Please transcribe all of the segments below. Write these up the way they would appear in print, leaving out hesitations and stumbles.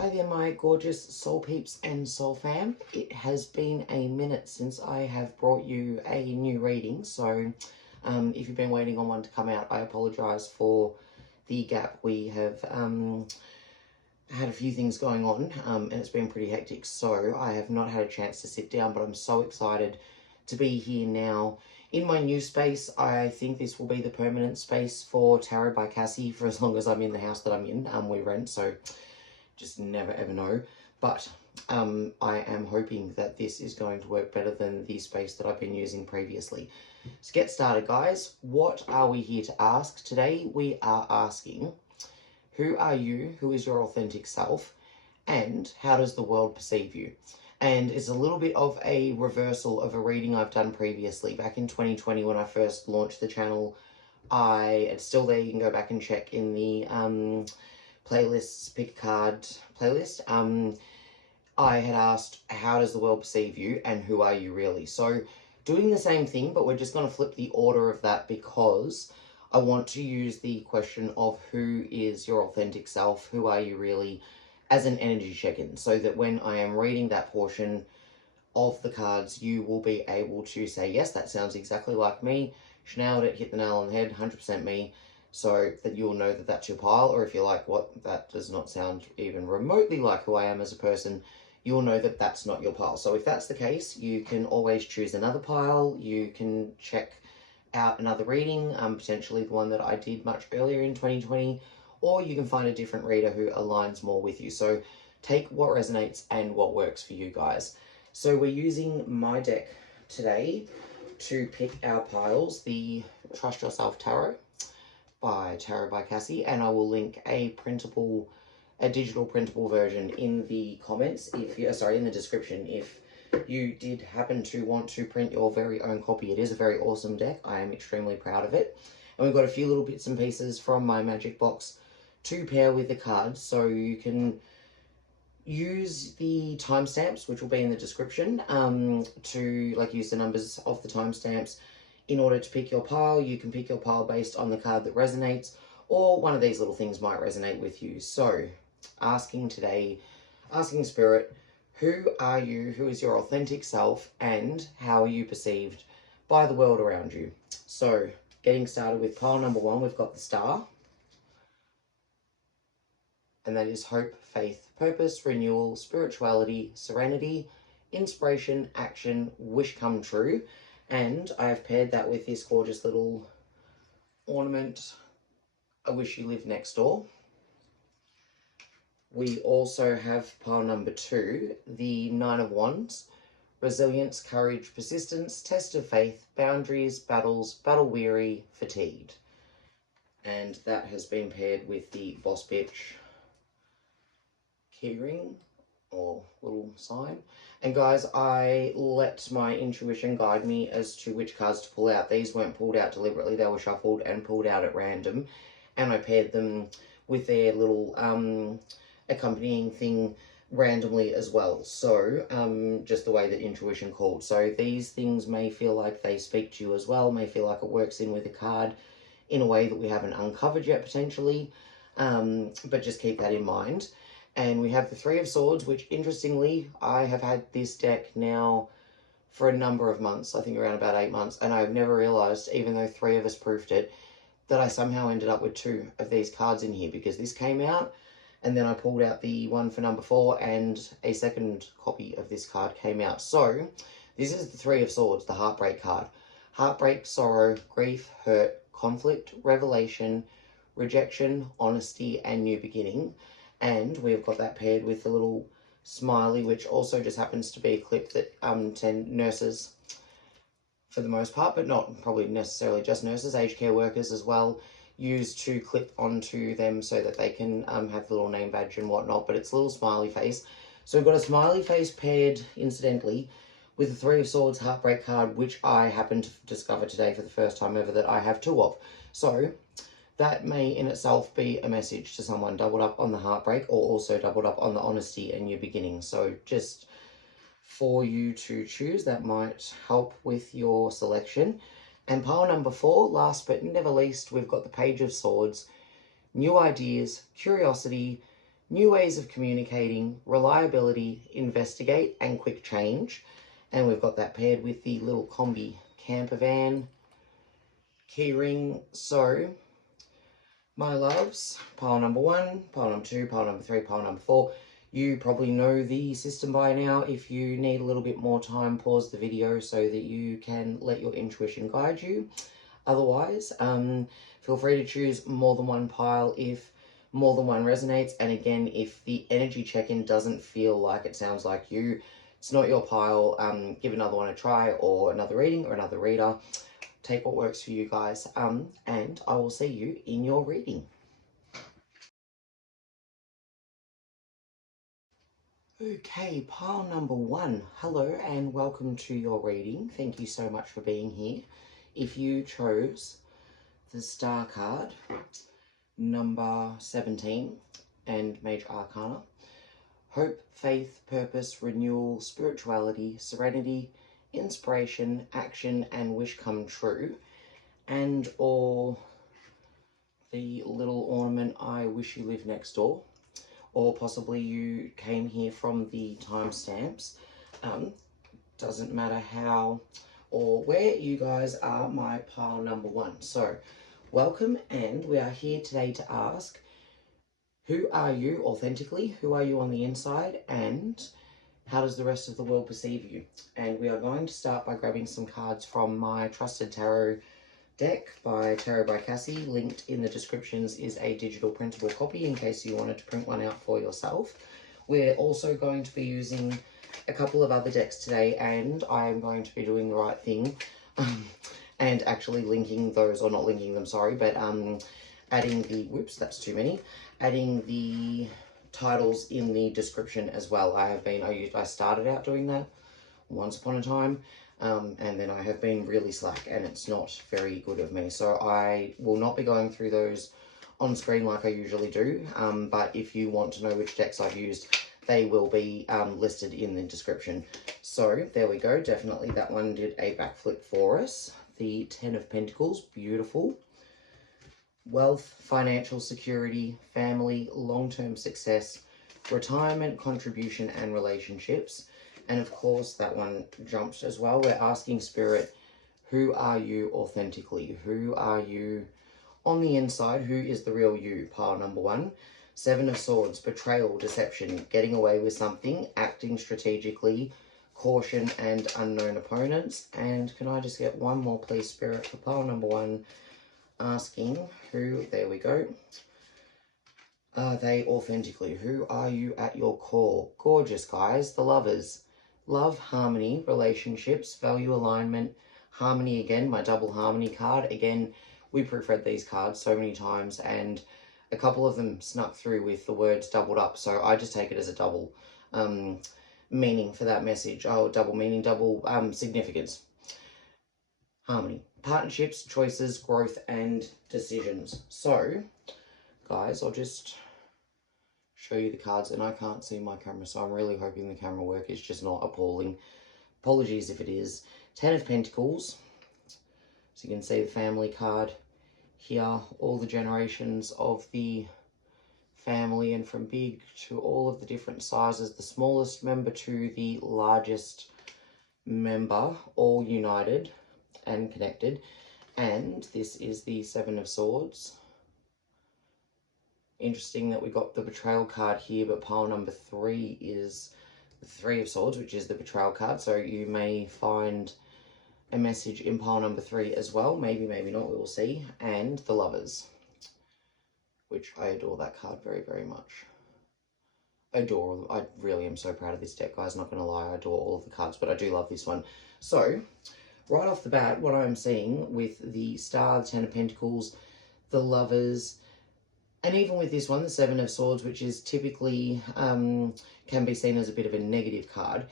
Hi there, my gorgeous soul peeps and soul fam. It has been a minute since I have brought you a new reading, so if you've been waiting on one to come out, I apologise for the gap. We have had a few things going on and it's been pretty hectic, so I have not had a chance to sit down, but I'm so excited to be here now in my new space. I think this will be the permanent space for Tarot by Cassie for as long as I'm in the house that I'm in. We rent, so just never ever know, but I am hoping that this is going to work better than the space that I've been using previously. So get started, guys. What are we here to ask? Today we are asking, who are you, who is your authentic self, and how does the world perceive you? And it's a little bit of a reversal of a reading I've done previously. Back in 2020 when I first launched the channel, it's still there, you can go back and check in the playlists, pick a card playlist. I had asked, how does the world perceive you and who are you really? So doing the same thing, but we're just going to flip the order of that because I want to use the question of who is your authentic self, who are you really, as an energy check-in, so that when I am reading that portion of the cards, you will be able to say, yes, that sounds exactly like me, she nailed it, hit the nail on the head, 100% me, so that you'll know that that's your pile. Or if you're like, what, that does not sound even remotely like who I am as a person, you'll know that that's not your pile. So if that's the case, you can always choose another pile. You can check out another reading, potentially the one that I did much earlier in 2020, or you can find a different reader who aligns more with you. So take what resonates and what works for you guys. So we're using my deck today to pick our piles, the Trust Yourself Tarot by Tarot by Cassie, and I will link a digital printable version in the comments, if you, in the description, if you did happen to want to print your very own copy. It is a very awesome deck. I am extremely proud of it. And we've got a few little bits and pieces from my magic box to pair with the cards, so you can use the timestamps, which will be in the description, to use the numbers of the timestamps in order to pick your pile. You can pick your pile based on the card that resonates, or one of these little things might resonate with you. So asking Spirit, who are you, who is your authentic self, and how are you perceived by the world around you? So getting started with pile number 1, we've got the Star, and that is hope, faith, purpose, renewal, spirituality, serenity, inspiration, action, wish come true. And I have paired that with this gorgeous little ornament, I wish you lived next door. We also have pile number 2, the 9 of Wands, resilience, courage, persistence, test of faith, boundaries, battles, battle weary, fatigued. And that has been paired with the Boss Bitch keyring or little sign. And guys, I let my intuition guide me as to which cards to pull out. These weren't pulled out deliberately, they were shuffled and pulled out at random, and I paired them with their little accompanying thing randomly as well. So just the way that intuition called. So these things may feel like they speak to you as well, may feel like it works in with a card in a way that we haven't uncovered yet potentially, but just keep that in mind. And we have the 3 of Swords, which interestingly, I have had this deck now for a number of months, I think around about 8 months, and I've never realised, even though 3 of us proofed it, that I somehow ended up with 2 of these cards in here, because this came out, and then I pulled out the one for number 4, and a second copy of this card came out. So, this is the 3 of Swords, the Heartbreak card. Heartbreak, sorrow, grief, hurt, conflict, revelation, rejection, honesty, and new beginning. And we've got that paired with a little smiley, which also just happens to be a clip that nurses, for the most part, but not probably necessarily just nurses, aged care workers as well, use to clip onto them so that they can have the little name badge and whatnot. But it's a little smiley face. So we've got a smiley face paired, incidentally, with the 3 of Swords Heartbreak card, which I happened to discover today for the first time ever that I have 2 of. So that may in itself be a message to someone, doubled up on the heartbreak or also doubled up on the honesty and new beginning. So just for you to choose, that might help with your selection. And pile number 4, last but never least, we've got the Page of Swords, new ideas, curiosity, new ways of communicating, reliability, investigate, and quick change. And we've got that paired with the little combi camper van keyring. So, my loves, pile number 1, pile number 2, pile number 3, pile number 4. You probably know the system by now. If you need a little bit more time, pause the video so that you can let your intuition guide you. Otherwise, feel free to choose more than one pile if more than one resonates. And again, if the energy check-in doesn't feel like it sounds like you, it's not your pile, give another one a try, or another reading, or another reader. Take what works for you guys, and I will see you in your reading. Okay, pile number 1. Hello and welcome to your reading. Thank you so much for being here. If you chose the Star card, number 17, and Major Arcana, hope, faith, purpose, renewal, spirituality, serenity, inspiration, action, and wish come true, and or the little ornament, I wish you lived next door, or possibly you came here from the timestamps. Doesn't matter how or where you guys are, my pile number 1. So, welcome, and we are here today to ask, who are you authentically? Who are you on the inside? And how does the rest of the world perceive you? And we are going to start by grabbing some cards from my trusted tarot deck by Tarot by Cassie. Linked in the descriptions is a digital printable copy in case you wanted to print one out for yourself. We're also going to be using a couple of other decks today, and I am going to be doing the right thing and actually linking those, or not linking them, sorry, but adding the, whoops, that's too many, adding the titles in the description as well. I started out doing that once upon a time, and then I have been really slack, and it's not very good of me. So I will not be going through those on screen like I usually do, but if you want to know which decks I've used, they will be listed in the description. So there we go. Definitely that one did a backflip for us. The 10 of Pentacles, beautiful. Wealth, financial security, family, long-term success, retirement, contribution, and relationships. And of course, that one jumps as well. We're asking Spirit, who are you authentically? Who are you on the inside? Who is the real you? Pile number 1. 7 of Swords, betrayal, deception, getting away with something, acting strategically, caution, and unknown opponents. And can I just get one more, please, Spirit, for pile number 1, asking who, there we go, are they authentically? Who are you at your core? Gorgeous, guys. The Lovers. Love, harmony, relationships, value alignment, harmony again, my double harmony card. Again, we proofread these cards so many times, and a couple of them snuck through with the words doubled up, so I just take it as a double meaning for that message. Oh, double meaning, double significance. Harmony, partnerships, choices, growth, and decisions. So, guys, I'll just show you the cards, and I can't see my camera, so I'm really hoping the camera work is just not appalling. Apologies if it is. 10 of Pentacles. So you can see the family card here, all the generations of the family, and from big to all of the different sizes, the smallest member to the largest member, all united and connected. And this is the 7 of Swords. Interesting that we got the betrayal card here, but pile number 3 is the 3 of Swords, which is the betrayal card. So you may find a message in pile number 3 as well. Maybe, maybe not, we will see. And the Lovers, which I adore that card very, very much. Adore. I really am so proud of this deck, guys, not going to lie. I adore all of the cards, but I do love this one. So, right off the bat, what I'm seeing with the Star, the 10 of Pentacles, the Lovers, and even with this one, the 7 of Swords, which is typically, can be seen as a bit of a negative card.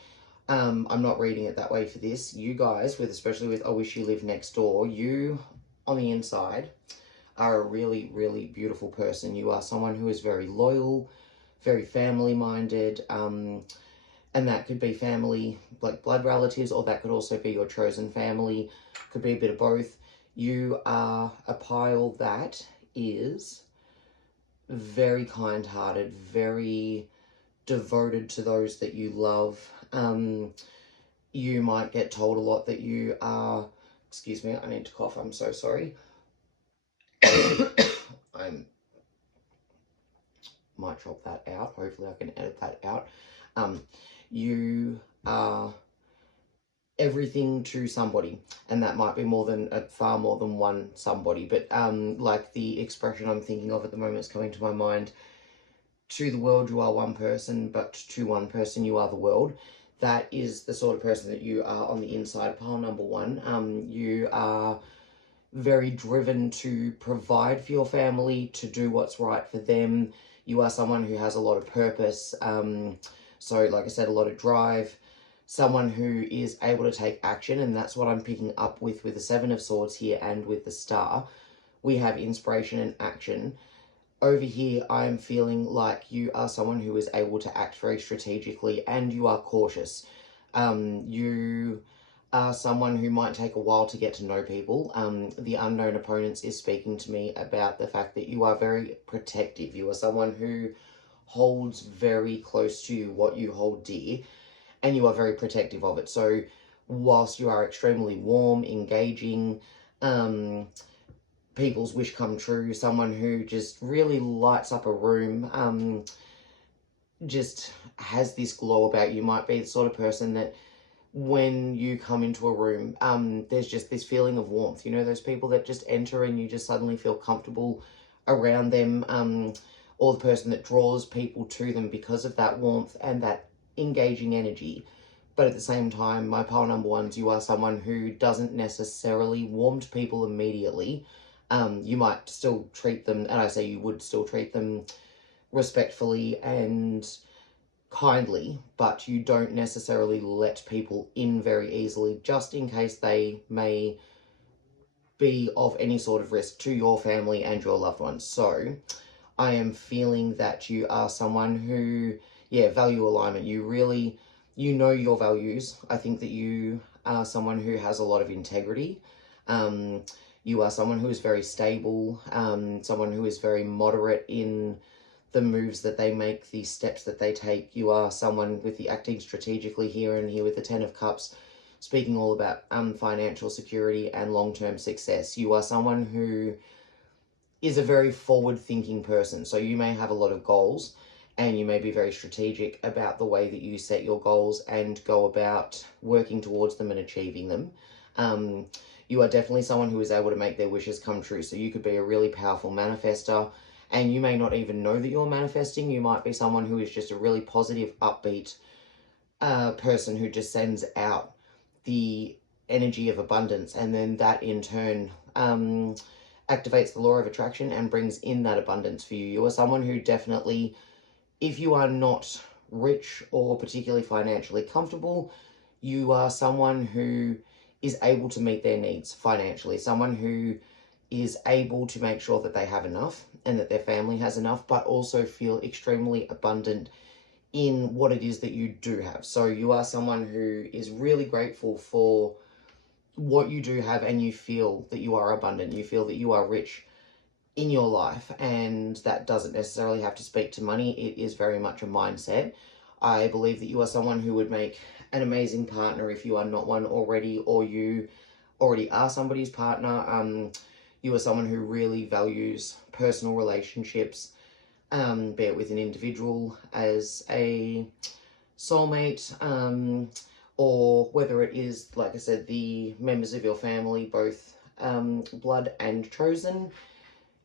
I'm not reading it that way for this. You guys, especially with I Wish You Lived Next Door, you on the inside are a really, really beautiful person. You are someone who is very loyal, very family-minded, and that could be family, like blood relatives, or that could also be your chosen family. Could be a bit of both. You are a pile that is very kind-hearted, very devoted to those that you love. You might get told a lot that you are, excuse me, I need to cough, I'm so sorry. I might chop that out, hopefully I can edit that out. You are everything to somebody, and that might be far more than one somebody, but like the expression I'm thinking of at the moment is coming to my mind: to the world you are one person, but to one person you are the world. That is the sort of person that you are on the inside. Pile number one, you are very driven to provide for your family, to do what's right for them. You are someone who has a lot of purpose, so like I said, a lot of drive, someone who is able to take action, and that's what I'm picking up with the Seven of Swords here and with the Star. We have inspiration and action. Over here, I'm feeling like you are someone who is able to act very strategically, and you are cautious. You are someone who might take a while to get to know people. The unknown opponents is speaking to me about the fact that you are very protective. You are someone who holds very close to you what you hold dear, and you are very protective of it. So whilst you are extremely warm, engaging, people's wish come true, someone who just really lights up a room, just has this glow about you, might be the sort of person that when you come into a room, there's just this feeling of warmth. You know, those people that just enter and you just suddenly feel comfortable around them, or the person that draws people to them because of that warmth and that engaging energy. But at the same time, my pile number ones, you are someone who doesn't necessarily warm to people immediately. You might still treat them, and I say you would still treat them respectfully and kindly, but you don't necessarily let people in very easily, just in case they may be of any sort of risk to your family and your loved ones. So I am feeling that you are someone who, yeah, value alignment. You really, you know your values. I think that you are someone who has a lot of integrity. You are someone who is very stable, someone who is very moderate in the moves that they make, the steps that they take. You are someone with the acting strategically here and here with the Ten of Cups, speaking all about financial security and long-term success. You are someone who is a very forward-thinking person. So you may have a lot of goals, and you may be very strategic about the way that you set your goals and go about working towards them and achieving them. You are definitely someone who is able to make their wishes come true. So you could be a really powerful manifester, and you may not even know that you're manifesting. You might be someone who is just a really positive, upbeat person who just sends out the energy of abundance, and then that in turn activates the law of attraction and brings in that abundance for you. You are someone who definitely, if you are not rich or particularly financially comfortable, you are someone who is able to meet their needs financially, someone who is able to make sure that they have enough and that their family has enough, but also feel extremely abundant in what it is that you do have. So you are someone who is really grateful for what you do have, and you feel that you are abundant, you feel that you are rich in your life, and that doesn't necessarily have to speak to money. It is very much a mindset. I believe that you are someone who would make an amazing partner if you are not one already, or you already are somebody's partner. You are someone who really values personal relationships, be it with an individual as a soulmate, or whether it is, like I said, the members of your family, both blood and chosen.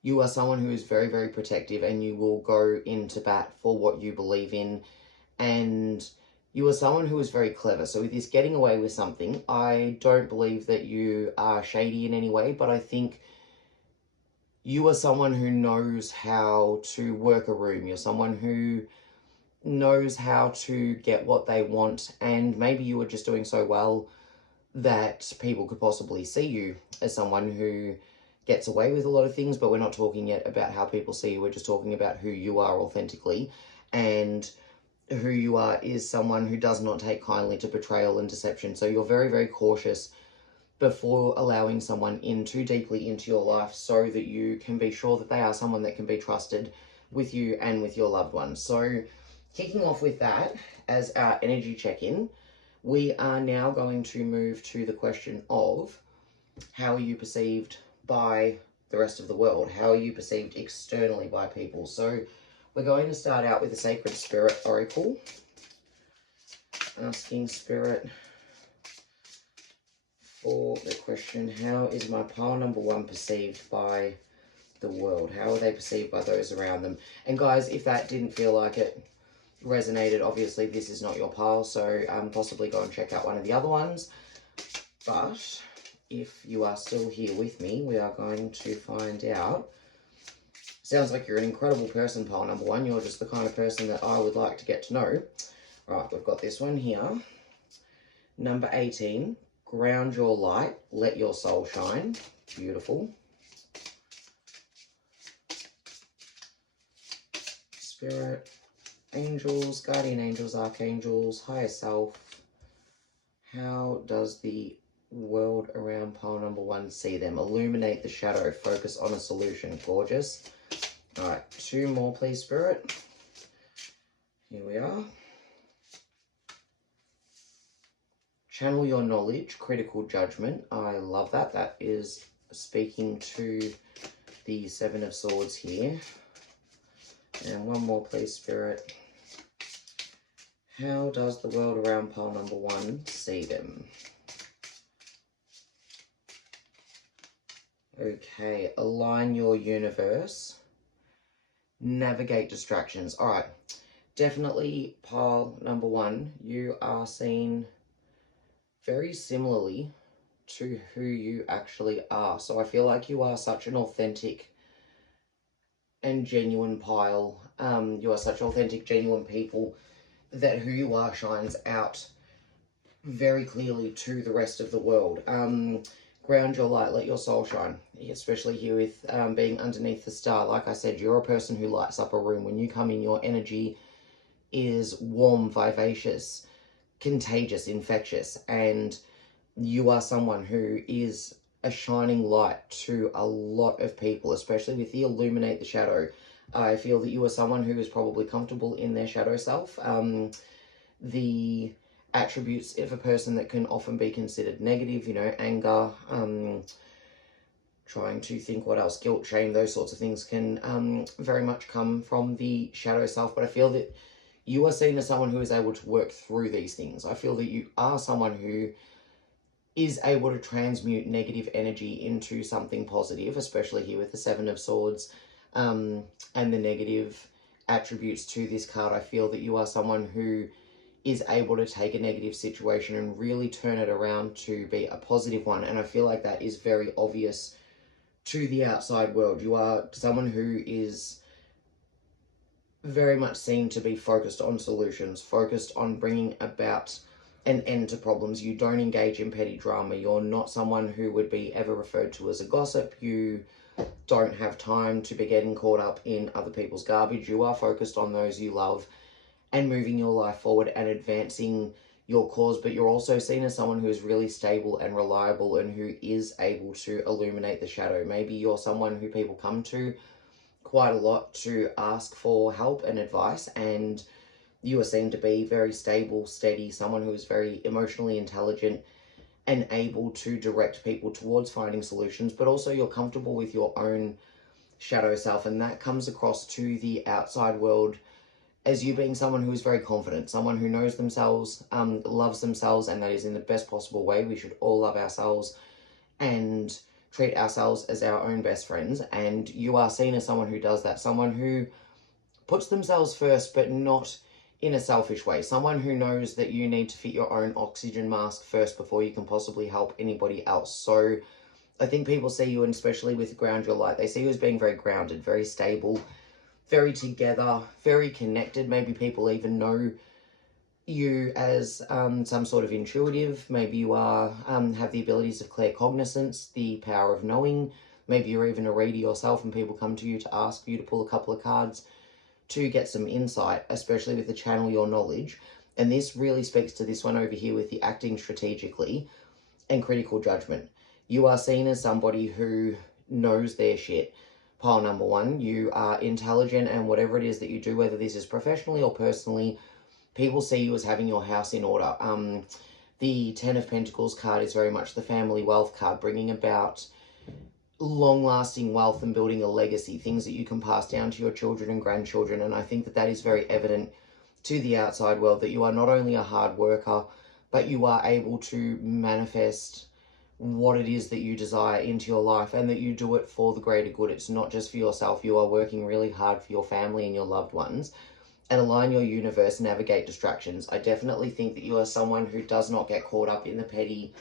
You are someone who is very, very protective, and you will go into bat for what you believe in. And you are someone who is very clever. So with this getting away with something, I don't believe that you are shady in any way, but I think you are someone who knows how to work a room. You're someone who knows how to get what they want, and maybe you are just doing so well that people could possibly see you as someone who gets away with a lot of things. But we're not talking yet about how people see you. We're just talking about who you are authentically, and who you are is someone who does not take kindly to betrayal and deception. So you're very, very cautious before allowing someone in too deeply into your life, so that you can be sure that they are someone that can be trusted, with you and with your loved ones. So kicking off with that as our energy check-in, we are now going to move to the question of how are you perceived by the rest of the world? How are you perceived externally by people? So we're going to start out with the Sacred Spirit Oracle, asking Spirit for the question, how is my pile number 1 perceived by the world? How are they perceived by those around them? And guys, if that didn't feel like it resonated, obviously this is not your pile, so possibly go and check out one of the other ones. But if you are still here with me, we are going to find out. Sounds like you're an incredible person, pile number 1. You're just the kind of person that I would like to get to know. Right, we've got this one here. Number 18, ground your light, let your soul shine. Beautiful. Spirit, angels, guardian angels, archangels, higher self. How does the world around pile number 1 see them? Illuminate the shadow, focus on a solution. Gorgeous. All right, 2 more, please, Spirit. Here we are. Channel your knowledge, critical judgment. I love that. That is speaking to the 7 of Swords here. And 1 more, please, Spirit. How does the world around pile number 1 see them? Okay, align your universe. Navigate distractions. All right, definitely pile number 1, you are seen very similarly to who you actually are. So I feel like you are such an authentic and genuine pile. You are such authentic, genuine people that who you are shines out very clearly to the rest of the world. Ground your light, let your soul shine, especially here with being underneath the star. Like I said, you're a person who lights up a room. When you come in, your energy is warm, vivacious, contagious, infectious, and you are someone who is a shining light to a lot of people, especially with the illuminate the shadow. I feel that you are someone who is probably comfortable in their shadow self. The attributes of a person that can often be considered negative, you know, anger, trying to think what else, guilt, shame, those sorts of things can very much come from the shadow self. But I feel that you are seen as someone who is able to work through these things. I feel that you are someone who is able to transmute negative energy into something positive, especially here with the 7 of Swords and the negative attributes to this card. I feel that you are someone who is able to take a negative situation and really turn it around to be a positive one. And I feel like that is very obvious to the outside world. You are someone who is very much seen to be focused on solutions, focused on bringing about an end to problems. You don't engage in petty drama. You're not someone who would be ever referred to as a gossip. You don't have time to be getting caught up in other people's garbage. You are focused on those you love and moving your life forward and advancing your cause, but you're also seen as someone who is really stable and reliable and who is able to illuminate the shadow. Maybe you're someone who people come to quite a lot to ask for help and advice, and you are seen to be very stable, steady, someone who is very emotionally intelligent and able to direct people towards finding solutions, but also you're comfortable with your own shadow self, and that comes across to the outside world as you being someone who is very confident, someone who knows themselves, loves themselves, and that is in the best possible way. We should all love ourselves and treat ourselves as our own best friends, and you are seen as someone who does that, someone who puts themselves first, but not in a selfish way, someone who knows that you need to fit your own oxygen mask first before you can possibly help anybody else. So I think people see you, and especially with Ground Your Light, they see you as being very grounded, very stable, very together, very connected. Maybe people even know you as some sort of intuitive. Maybe you are have the abilities of clear cognizance, the power of knowing. Maybe you're even a reader yourself and people come to you to ask you to pull a couple of cards to get some insight, especially with the channel your knowledge. And this really speaks to this one over here with the acting strategically and critical judgment. You are seen as somebody who knows their shit, pile number one. You are intelligent, and whatever it is that you do, whether this is professionally or personally, people see you as having your house in order. The Ten of Pentacles card is very much the family wealth card, bringing about long-lasting wealth and building a legacy, things that you can pass down to your children and grandchildren. And I think that that is very evident to the outside world, that you are not only a hard worker, but you are able to manifest what it is that you desire into your life, and that you do it for the greater good. It's not just for yourself. You are working really hard for your family and your loved ones, and align your universe, navigate distractions. I definitely think that you are someone who does not get caught up in the petty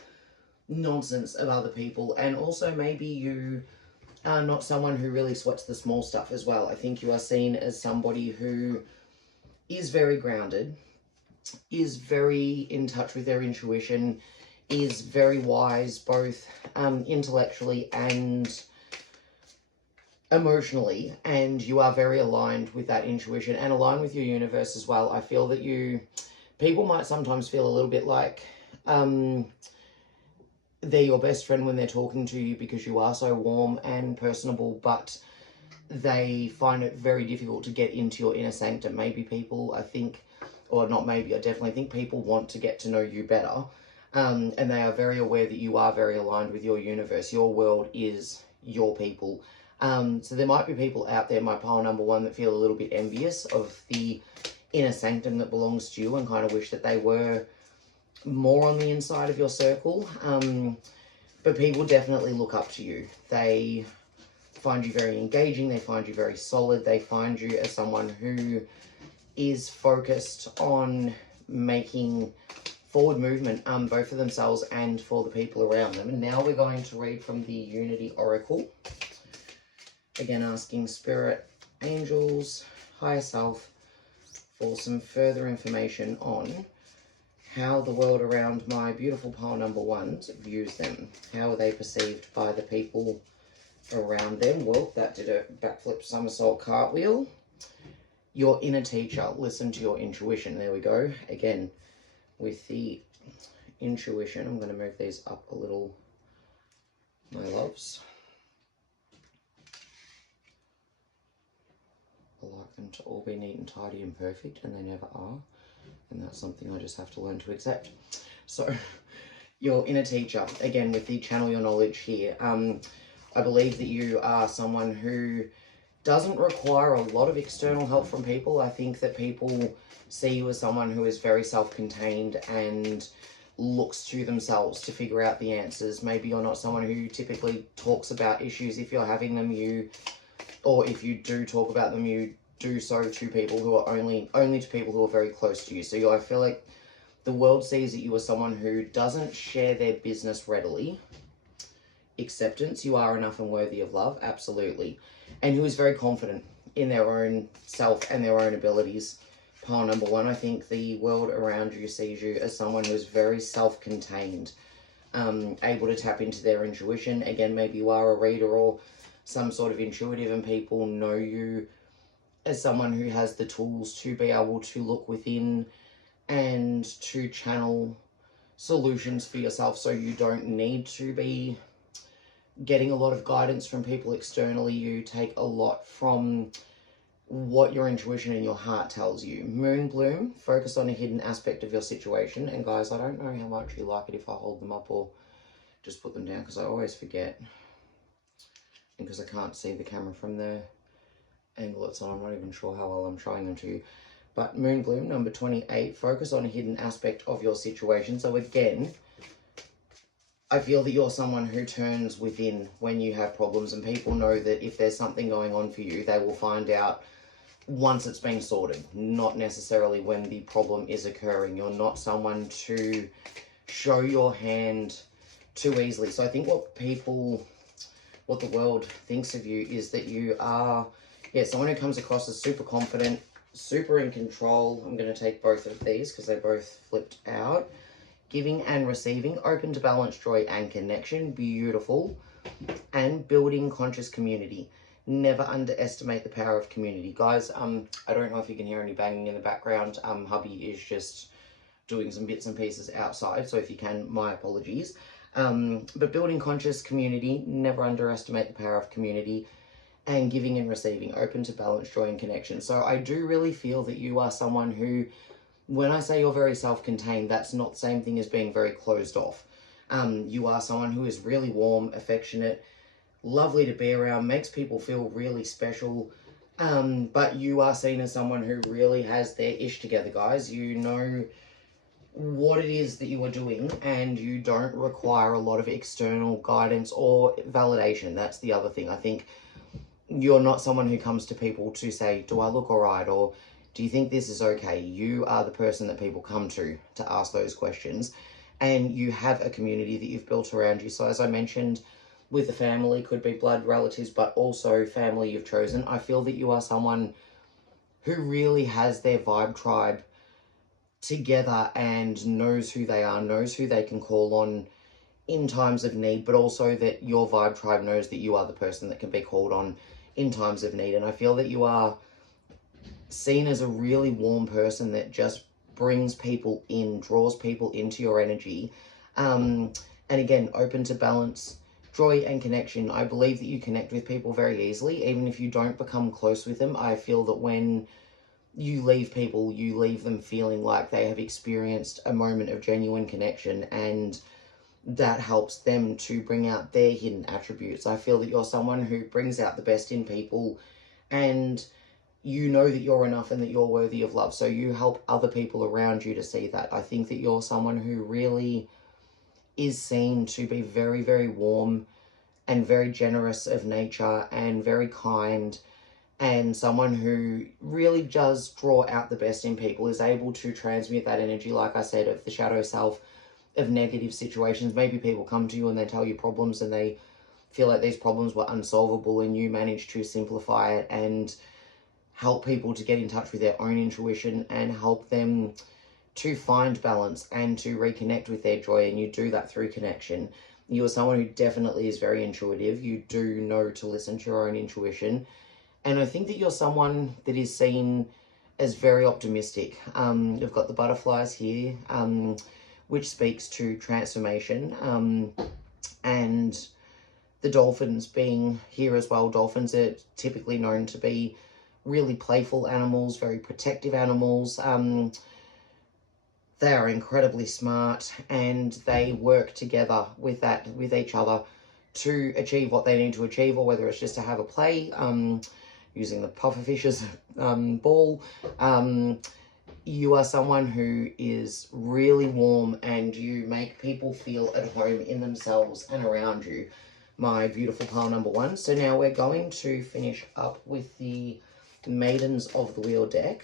nonsense of other people, and also maybe you are not someone who really sweats the small stuff as well. I think you are seen as somebody who is very grounded, is very in touch with their intuition, is very wise, both intellectually and emotionally, and you are very aligned with that intuition and aligned with your universe as well. I feel that people might sometimes feel a little bit like they're your best friend when they're talking to you, because you are so warm and personable, but they find it very difficult to get into your inner sanctum. Maybe people, I think, or not maybe, I definitely think people want to get to know you better, and they are very aware that you are very aligned with your universe. Your world is your people. So there might be people out there, my pile number one, that feel a little bit envious of the inner sanctum that belongs to you, and kind of wish that they were more on the inside of your circle. But people definitely look up to you. They find you very engaging. They find you very solid. They find you as someone who is focused on making forward movement, both for themselves and for the people around them. And now we're going to read from the Unity Oracle. Again, asking Spirit, Angels, Higher Self for some further information on how the world around my beautiful pile number ones views them. How are they perceived by the people around them? Well, that did a backflip somersault cartwheel. Your inner teacher, listen to your intuition. There we go. Again, with the intuition, I'm going to move these up a little, my loves. I like them to all be neat and tidy and perfect, and they never are. And that's something I just have to learn to accept. So, your inner teacher, again, with the channel your knowledge here. I believe that you are someone who doesn't require a lot of external help from people. I think that people see you as someone who is very self-contained and looks to themselves to figure out the answers. Maybe you're not someone who typically talks about issues. If you're having them, or if you do talk about them, you do so to people who are only to people who are very close to you. So I feel like the world sees that you as someone who doesn't share their business readily. Acceptance, you are enough and worthy of love, absolutely. And who is very confident in their own self and their own abilities. Pile number one, I think the world around you sees you as someone who is very self-contained, able to tap into their intuition. Again, maybe you are a reader or some sort of intuitive, and people know you as someone who has the tools to be able to look within and to channel solutions for yourself, so you don't need to be getting a lot of guidance from people externally. You take a lot from what your intuition and your heart tells you. Moon bloom, focus on a hidden aspect of your situation. And guys, I don't know how much you like it if I hold them up or just put them down, because I always forget, and because I can't see the camera from the angle it's on. I'm not even sure how well I'm showing them to you. But moon bloom number 28, focus on a hidden aspect of your situation. So again, I feel that you're someone who turns within when you have problems, and people know that if there's something going on for you, they will find out once it's been sorted, not necessarily when the problem is occurring. You're not someone to show your hand too easily. So I think what the world thinks of you is that you are, someone who comes across as super confident, super in control. I'm going to take both of these because they both flipped out. Giving and receiving, open to balance, joy and connection, beautiful. And building conscious community. Never underestimate the power of community. Guys, I don't know if you can hear any banging in the background. Hubby is just doing some bits and pieces outside, so if you can, my apologies. But building conscious community, never underestimate the power of community. and giving and receiving, open to balance, joy and connection. So I do really feel that you are someone who, when I say you're very self-contained, that's not the same thing as being very closed off. You are someone who is really warm, affectionate, lovely to be around, makes people feel really special. But you are seen as someone who really has their ish together, guys. You know what it is that you are doing, and you don't require a lot of external guidance or validation. That's the other thing. I think you're not someone who comes to people to say, do I look all right? Or do you think this is okay? You are the person that people come to ask those questions. And you have a community that you've built around you. So as I mentioned, with the family, could be blood relatives, but also family you've chosen. I feel that you are someone who really has their vibe tribe together and knows who they are, knows who they can call on in times of need, but also that your vibe tribe knows that you are the person that can be called on in times of need. And I feel that you are seen as a really warm person that just brings people in, draws people into your energy. And again, open to balance, joy and connection. I believe that you connect with people very easily, even if you don't become close with them. I feel that when you leave people, you leave them feeling like they have experienced a moment of genuine connection, and that helps them to bring out their hidden attributes. I feel that you're someone who brings out the best in people, and you know that you're enough and that you're worthy of love. So you help other people around you to see that. I think that you're someone who really is seen to be very, very warm and very generous of nature and very kind, and someone who really does draw out the best in people, is able to transmute that energy, like I said, of the shadow self, of negative situations. Maybe people come to you and they tell you problems and they feel like these problems were unsolvable, and you manage to simplify it and help people to get in touch with their own intuition and help them to find balance and to reconnect with their joy. And you do that through connection. You are someone who definitely is very intuitive. You do know to listen to your own intuition. And I think that you're someone that is seen as very optimistic. You've got the butterflies here, which speaks to transformation, and the dolphins being here as well. Dolphins are typically known to be really playful animals, very protective animals. They are incredibly smart, and they work together with each other to achieve what they need to achieve, or whether it's just to have a play, using the pufferfish as ball. You are someone who is really warm, and you make people feel at home in themselves and around you, my beautiful pile number one. So now we're going to finish up with the Maidens of the Wheel deck,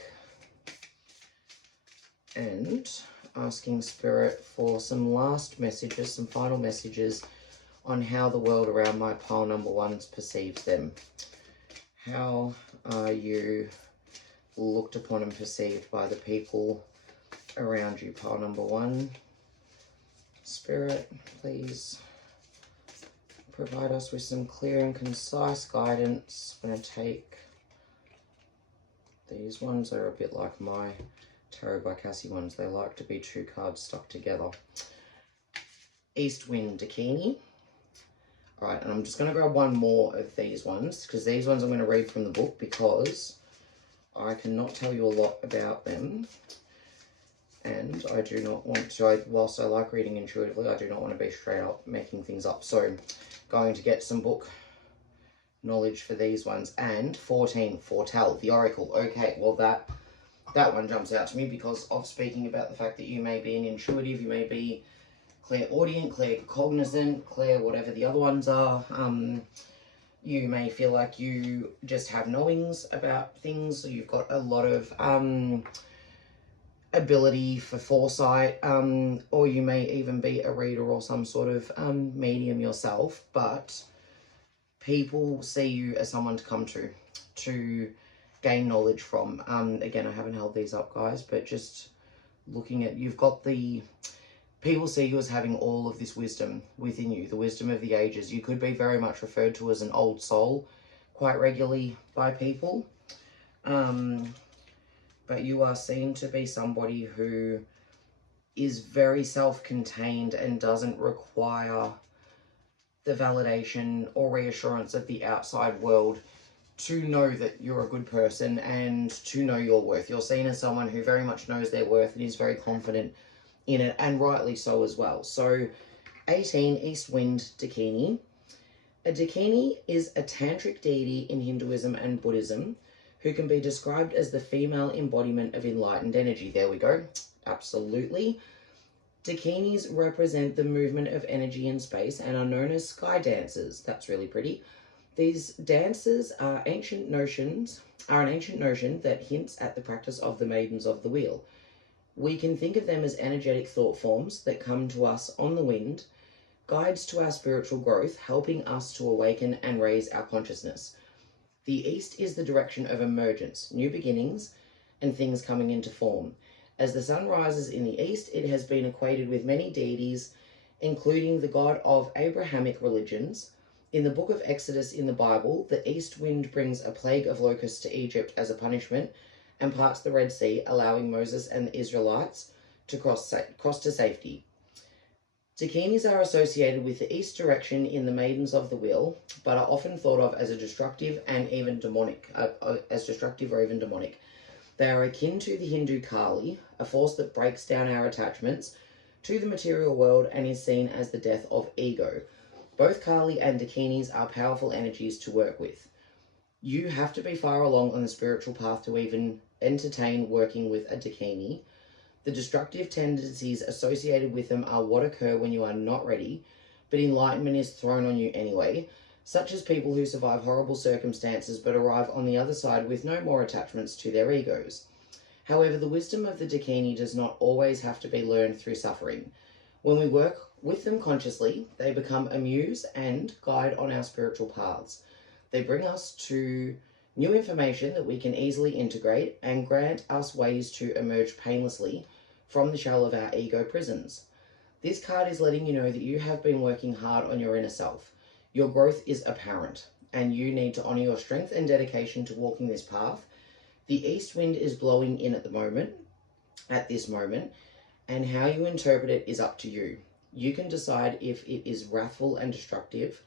and asking Spirit for some last messages, some final messages on how the world around my pile number ones perceives them. How are you looked upon and perceived by the people around you, pile number one? Spirit, please provide us with some clear and concise guidance. I'm going to take these ones. Are a bit like my Tarot by Cassie ones. They like to be two cards stuck together. East Wind Dakini. Alright, and I'm just going to grab one more of these ones, because these ones I'm going to read from the book, because I cannot tell you a lot about them, and I do not want to, whilst I like reading intuitively, I do not want to be straight up making things up. So, going to get some book knowledge for these ones. And 14, Foretell, the Oracle. Okay, well that one jumps out to me because of speaking about the fact that you may be an intuitive, you may be clairaudient, claircognizant, clair whatever the other ones are. You may feel like you just have knowings about things. So you've got a lot of ability for foresight, or you may even be a reader or some sort of medium yourself. But people see you as someone to come to gain knowledge from. Again, I haven't held these up, guys, but just looking at, you've got the... People see you as having all of this wisdom within you, the wisdom of the ages. You could be very much referred to as an old soul quite regularly by people. But you are seen to be somebody who is very self-contained and doesn't require the validation or reassurance of the outside world to know that you're a good person and to know your worth. You're seen as someone who very much knows their worth and is very confident in it, and rightly so as well. So 18, East Wind Dakini. A Dakini is a tantric deity in Hinduism and Buddhism who can be described as the female embodiment of enlightened energy. There we go. Absolutely. Dakinis represent the movement of energy in space and are known as sky dancers. That's really pretty. These dances are an ancient notion that hints at the practice of the maidens of the wheel. We can think of them as energetic thought forms that come to us on the wind, guides to our spiritual growth, helping us to awaken and raise our consciousness. The east is the direction of emergence, new beginnings, and things coming into form. As the sun rises in the east, it has been equated with many deities, including the god of Abrahamic religions. In the book of Exodus in the Bible, the east wind brings a plague of locusts to Egypt as a punishment and parts the Red Sea, allowing Moses and the Israelites to cross to safety. Dakinis are associated with the east direction in the Maidens of the Wheel, but are often thought of as destructive or even demonic. They are akin to the Hindu Kali, a force that breaks down our attachments to the material world and is seen as the death of ego. Both Kali and Dakinis are powerful energies to work with. You have to be far along on the spiritual path to even entertain working with a Dakini. The destructive tendencies associated with them are what occur when you are not ready, but enlightenment is thrown on you anyway, such as people who survive horrible circumstances but arrive on the other side with no more attachments to their egos. However, the wisdom of the Dakini does not always have to be learned through suffering. When we work with them consciously, they become a muse and guide on our spiritual paths. They bring us to new information that we can easily integrate and grant us ways to emerge painlessly from the shell of our ego prisons. This card is letting you know that you have been working hard on your inner self. Your growth is apparent, and you need to honor your strength and dedication to walking this path. The east wind is blowing in at this moment, and how you interpret it is up to you. You can decide if it is wrathful and destructive,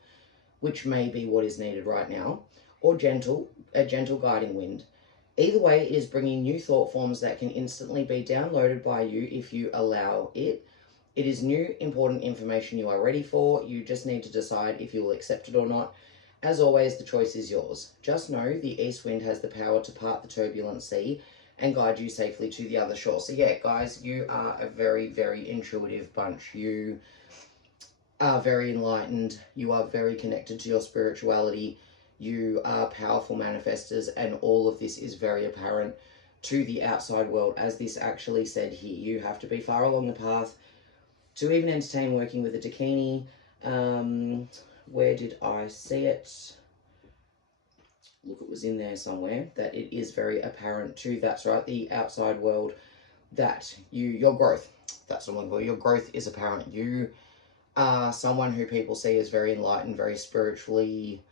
which may be what is needed right now, or a gentle guiding wind. Either way, it is bringing new thought forms that can instantly be downloaded by you if you allow it. It is new, important information you are ready for. You just need to decide if you will accept it or not. As always, the choice is yours. Just know the east wind has the power to part the turbulent sea and guide you safely to the other shore. So yeah, guys, you are a very, very intuitive bunch. You are very enlightened. You are very connected to your spirituality. You are powerful manifestors, and all of this is very apparent to the outside world. As this actually said here, you have to be far along the path to even entertain working with a Dakini. Where did I see it? Look, it was in there somewhere, that it is very apparent to, that's right, the outside world, that your growth, that's what I'm looking for, your growth is apparent. You are someone who people see as very enlightened, very spiritually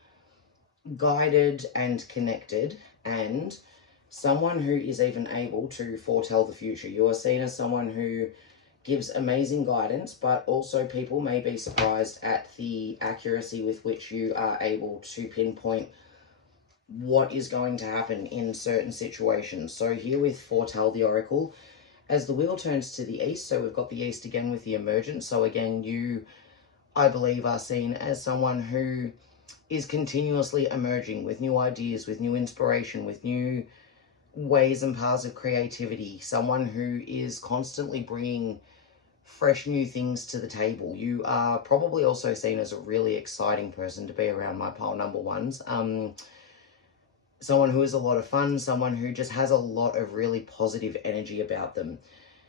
guided and connected, and someone who is even able to foretell the future. You are seen as someone who gives amazing guidance, but also people may be surprised at the accuracy with which you are able to pinpoint what is going to happen in certain situations. So here with Foretell the Oracle, as the wheel turns to the east, so we've got the east again with the emergence. So again, you, I believe, are seen as someone who is continuously emerging with new ideas, with new inspiration, with new ways and paths of creativity. Someone who is constantly bringing fresh new things to the table. You are probably also seen as a really exciting person to be around, my pile number ones. Someone who is a lot of fun, someone who just has a lot of really positive energy about them.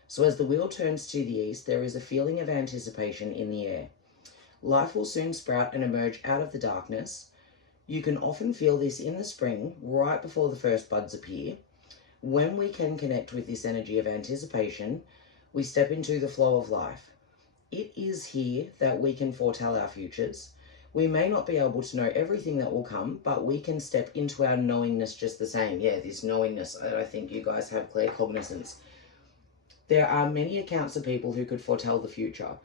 So as the wheel turns to the east, there is a feeling of anticipation in the air. Life will soon sprout and emerge out of the darkness. You can often feel this in the spring, right before the first buds appear. When we can connect with this energy of anticipation, we step into the flow of life. It is here that we can foretell our futures. We may not be able to know everything that will come, but we can step into our knowingness just the same. Yeah, this knowingness, I think you guys have clear cognizance. There are many accounts of people who could foretell the future.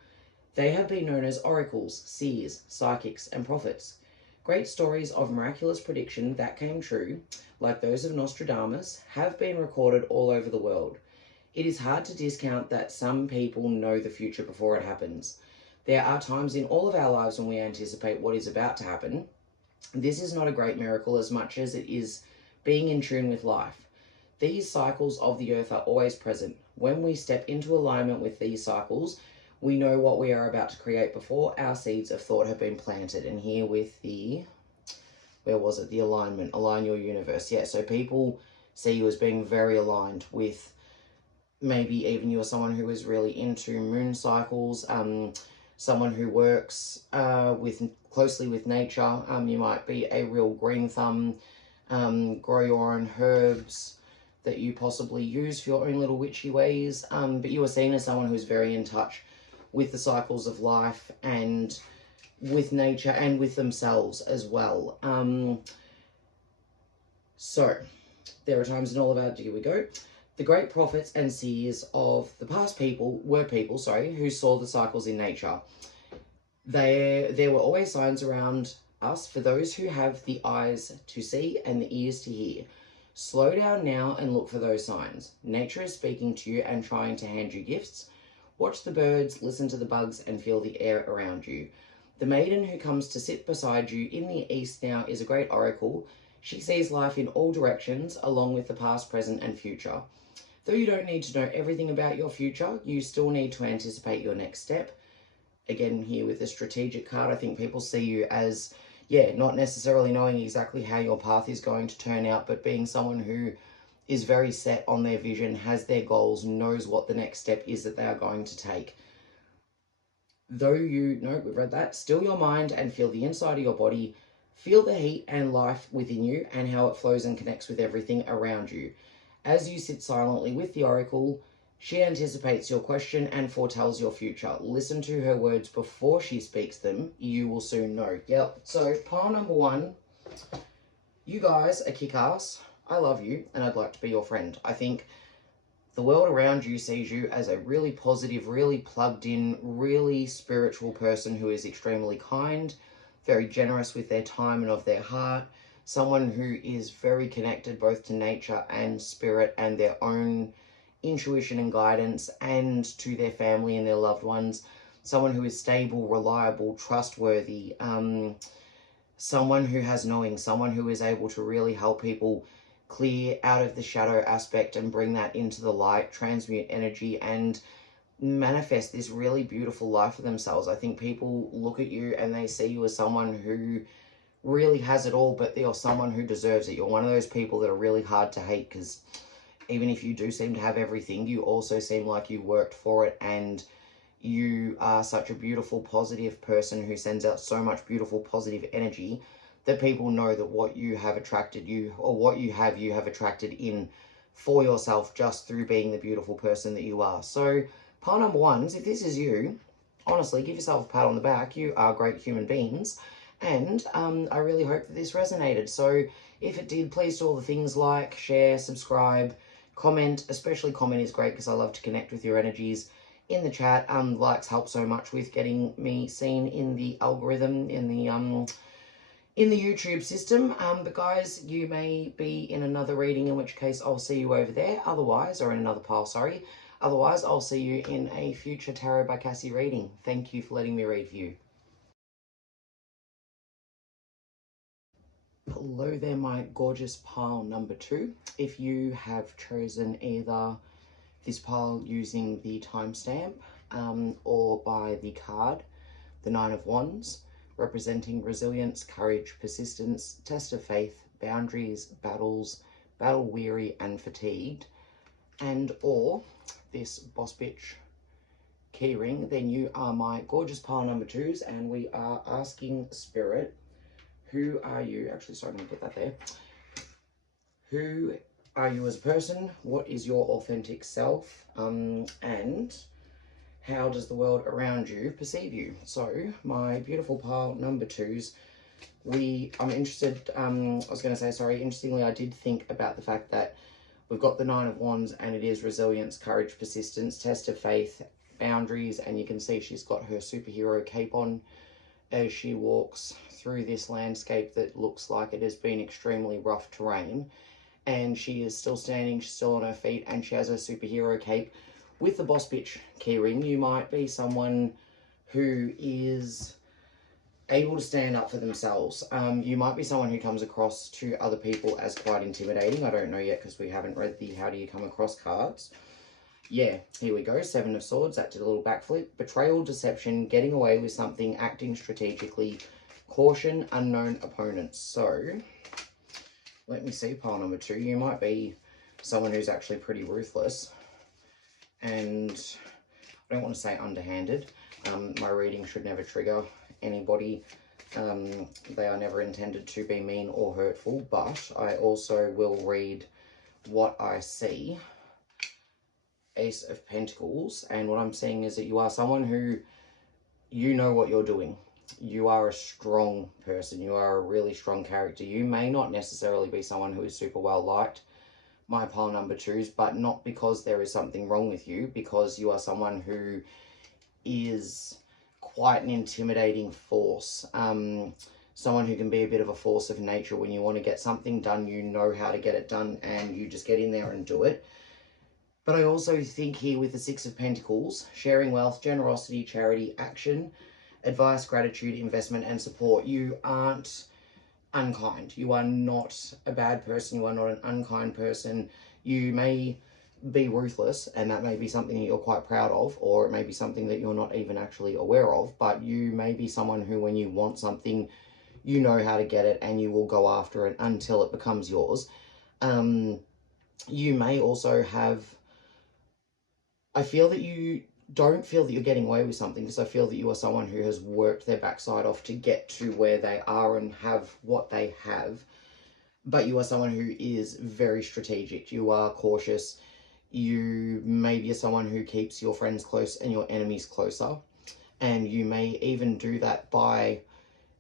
They have been known as oracles, seers, psychics, and prophets. Great stories of miraculous prediction that came true, like those of Nostradamus, have been recorded all over the world. It is hard to discount that some people know the future before it happens. There are times in all of our lives when we anticipate what is about to happen. This is not a great miracle as much as it is being in tune with life. These cycles of the earth are always present. When we step into alignment with these cycles, we know what we are about to create before our seeds of thought have been planted. And here with the, where was it? The alignment, align your universe. Yeah, so people see you as being very aligned with, maybe even you're someone who is really into moon cycles, someone who works closely with nature. You might be a real green thumb, grow your own herbs that you possibly use for your own little witchy ways. But you are seen as someone who's very in touch with the cycles of life and with nature and with themselves as well. So there are times in all of our, here we go. The great prophets and seers of the past were people who saw the cycles in nature. There were always signs around us for those who have the eyes to see and the ears to hear. Slow down now and look for those signs. Nature is speaking to you and trying to hand you gifts. Watch the birds, listen to the bugs, and feel the air around you. The maiden who comes to sit beside you in the east now is a great oracle. She sees life in all directions, along with the past, present, and future. Though you don't need to know everything about your future, you still need to anticipate your next step. Again, here with the strategic card, I think people see you as, not necessarily knowing exactly how your path is going to turn out, but being someone who is very set on their vision, has their goals, knows what the next step is that they are going to take. Though we've read that, still your mind and feel the inside of your body, feel the heat and life within you and how it flows and connects with everything around you. As you sit silently with the oracle, she anticipates your question and foretells your future. Listen to her words before she speaks them. You will soon know. Yep. So pile number 1, you guys are kick-ass. I love you and I'd like to be your friend. I think the world around you sees you as a really positive, really plugged in, really spiritual person who is extremely kind, very generous with their time and of their heart. Someone who is very connected both to nature and spirit and their own intuition and guidance, and to their family and their loved ones. Someone who is stable, reliable, trustworthy, someone who has knowing, someone who is able to really help people clear out of the shadow aspect and bring that into the light, transmute energy and manifest this really beautiful life for themselves. I think people look at you and they see you as someone who really has it all, but you're someone who deserves it. You're one of those people that are really hard to hate, because even if you do seem to have everything, you also seem like you worked for it, and you are such a beautiful, positive person who sends out so much beautiful, positive energy that people know that what you have attracted you, or what you have attracted in for yourself just through being the beautiful person that you are. So pile number 1, if this is you, honestly, give yourself a pat on the back. You are great human beings. And I really hope that this resonated. So if it did, please do all the things like, share, subscribe, comment. Especially comment is great because I love to connect with your energies in the chat. Likes help so much with getting me seen in the algorithm, in the YouTube system. But guys, you may be in another reading, in which case I'll see you over there. Otherwise, or in another pile, sorry. Otherwise, I'll see you in a future Tarot by Cassie reading. Thank you for letting me read for you. Hello there, my gorgeous pile number 2. If you have chosen either this pile using the timestamp or by the card, the 9 of Wands, representing resilience, courage, persistence, test of faith, boundaries, battles, battle weary and fatigued, and or this boss bitch keyring, then you are my gorgeous pile number 2s, and we are asking Spirit, who are you? Actually, sorry, I'm going to put that there. Who are you as a person? What is your authentic self? And how does the world around you perceive you? So, my beautiful pile number 2s, I'm interested, interestingly, I did think about the fact that we've got the 9 of Wands, and it is resilience, courage, persistence, test of faith, boundaries, and you can see she's got her superhero cape on as she walks through this landscape that looks like it has been extremely rough terrain. And she is still standing, she's still on her feet, and she has her superhero cape with the boss bitch keyring. You might be someone who is able to stand up for themselves. You might be someone who comes across to other people as quite intimidating. I don't know yet because we haven't read the how do you come across cards. Yeah, here we go. 7 of Swords. That did a little backflip. Betrayal, deception, getting away with something, acting strategically, caution, unknown opponents. So, let me see, pile number 2. You might be someone who's actually pretty ruthless. And I don't want to say underhanded. My reading should never trigger anybody. They are never intended to be mean or hurtful. But I also will read what I see. Ace of Pentacles, and what I'm seeing is that you are someone who, you know what you're doing. You are a strong person. You are a really strong character. You may not necessarily be someone who is super well liked, my pile number 2s, but not because there is something wrong with you, because you are someone who is quite an intimidating force. Someone who can be a bit of a force of nature. When you want to get something done, you know how to get it done, and you just get in there and do it. But I also think here with the 6 of Pentacles, sharing wealth, generosity, charity, action, advice, gratitude, investment, and support. You aren't unkind. You are not a bad person. You are not an unkind person. You may be ruthless, and that may be something that you're quite proud of, or it may be something that you're not even actually aware of, but you may be someone who, when you want something, you know how to get it, and you will go after it until it becomes yours. You may also have... I feel that you don't feel that you're getting away with something, because I feel that you are someone who has worked their backside off to get to where they are and have what they have. But you are someone who is very strategic. You are cautious. You may be someone who keeps your friends close and your enemies closer. And you may even do that by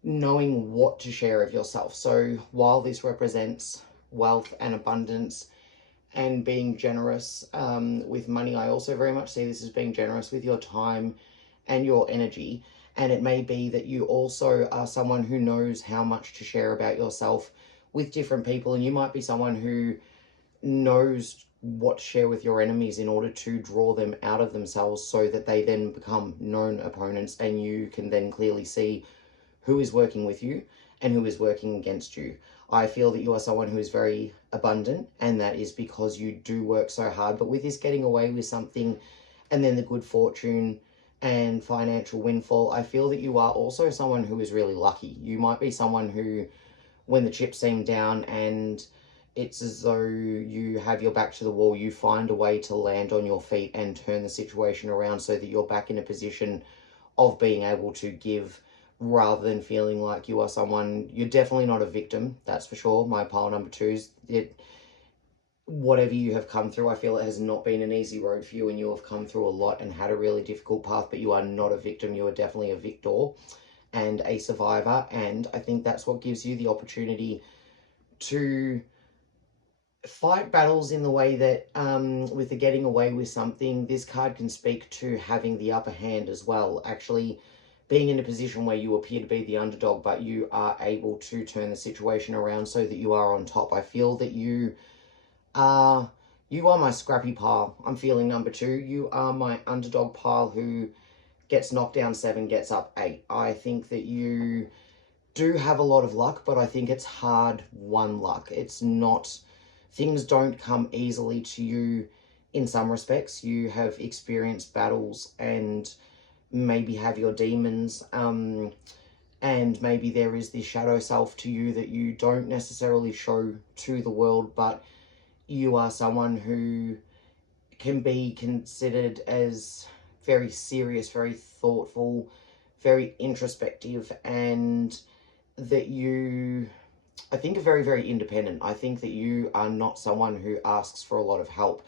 knowing what to share of yourself. So while this represents wealth and abundance and being generous with money, I also very much see this as being generous with your time and your energy. And it may be that you also are someone who knows how much to share about yourself with different people. And you might be someone who knows what to share with your enemies in order to draw them out of themselves, so that they then become known opponents, and you can then clearly see who is working with you and who is working against you. I feel that you are someone who is very abundant, and that is because you do work so hard. But with this getting away with something, and then the good fortune and financial windfall, I feel that you are also someone who is really lucky. You might be someone who, when the chips seem down and it's as though you have your back to the wall, you find a way to land on your feet and turn the situation around so that you're back in a position of being able to give, rather than feeling like you are someone... You're definitely not a victim, that's for sure. My pile number 2s, whatever you have come through, I feel it has not been an easy road for you, and you have come through a lot and had a really difficult path, but you are not a victim. You are definitely a victor and a survivor, and I think that's what gives you the opportunity to fight battles in the way that, with the getting away with something, this card can speak to having the upper hand as well. Actually being in a position where you appear to be the underdog, but you are able to turn the situation around so that you are on top. I feel that you are my scrappy pile. I'm feeling number 2. You are my underdog pile who gets knocked down 7, gets up 8. I think that you do have a lot of luck, but I think it's hard-won luck. It's not... Things don't come easily to you in some respects. You have experienced battles and maybe have your demons, and maybe there is this shadow self to you that you don't necessarily show to the world, but you are someone who can be considered as very serious, very thoughtful, very introspective, and that you, I think, are very, very independent. I think that you are not someone who asks for a lot of help,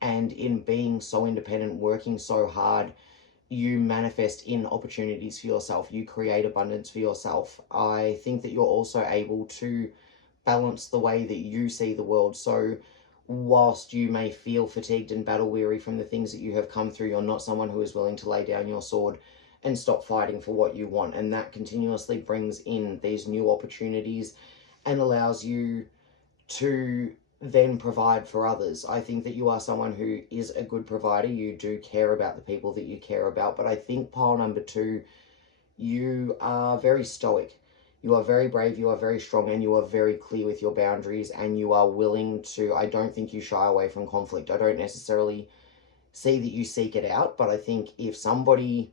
and in being so independent, working so hard, you manifest in opportunities for yourself. You create abundance for yourself. I think that you're also able to balance the way that you see the world. So whilst you may feel fatigued and battle weary from the things that you have come through, you're not someone who is willing to lay down your sword and stop fighting for what you want. And that continuously brings in these new opportunities and allows you to then provide for others. I think that you are someone who is a good provider. You do care about the people that you care about. But I think pile number 2, you are very stoic. You are very brave, you are very strong, and you are very clear with your boundaries, and you are willing to, I don't think you shy away from conflict. I don't necessarily see that you seek it out, but I think if somebody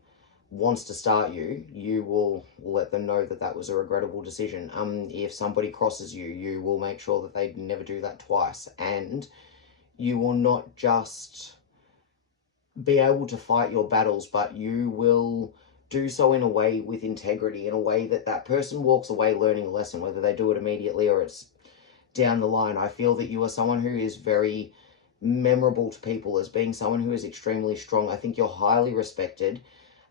wants to start you, you will let them know that that was a regrettable decision. If somebody crosses you, you will make sure that they never do that twice, and you will not just be able to fight your battles, but you will do so in a way with integrity, in a way that that person walks away learning a lesson, whether they do it immediately or it's down the line. I feel that you are someone who is very memorable to people as being someone who is extremely strong. I think you're highly respected.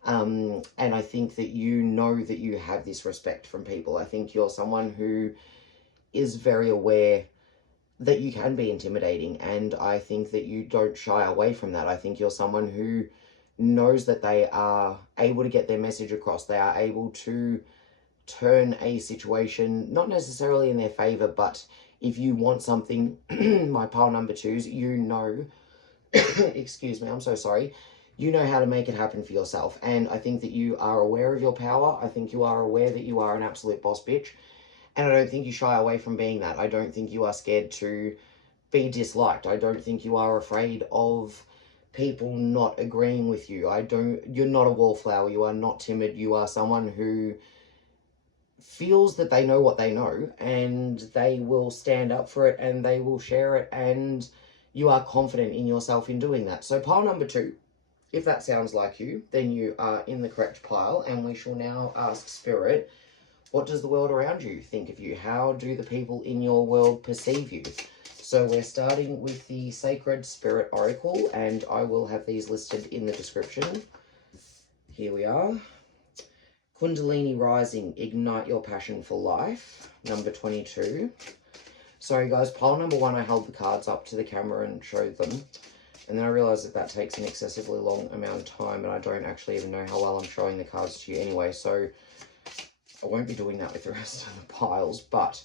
And I think that you know that you have this respect from people. I think you're someone who is very aware that you can be intimidating, and I think that you don't shy away from that. I think you're someone who knows that they are able to get their message across. They are able to turn a situation, not necessarily in their favor, but if you want something, my pile number 2s, you know, excuse me, I'm so sorry, you know how to make it happen for yourself. And I think that you are aware of your power. I think you are aware that you are an absolute boss bitch. And I don't think you shy away from being that. I don't think you are scared to be disliked. I don't think you are afraid of people not agreeing with you. You're not a wallflower. You are not timid. You are someone who feels that they know what they know, and they will stand up for it, and they will share it, and you are confident in yourself in doing that. So pile number 2, if that sounds like you, then you are in the correct pile, and we shall now ask Spirit, what does the world around you think of you? How do the people in your world perceive you? So we're starting with the Sacred Spirit Oracle, and I will have these listed in the description. Here we are. Kundalini Rising, Ignite Your Passion for Life, number 22. Sorry guys, pile number 1, I held the cards up to the camera and showed them. And then I realised that that takes an excessively long amount of time, and I don't actually even know how well I'm showing the cards to you anyway, so I won't be doing that with the rest of the piles, but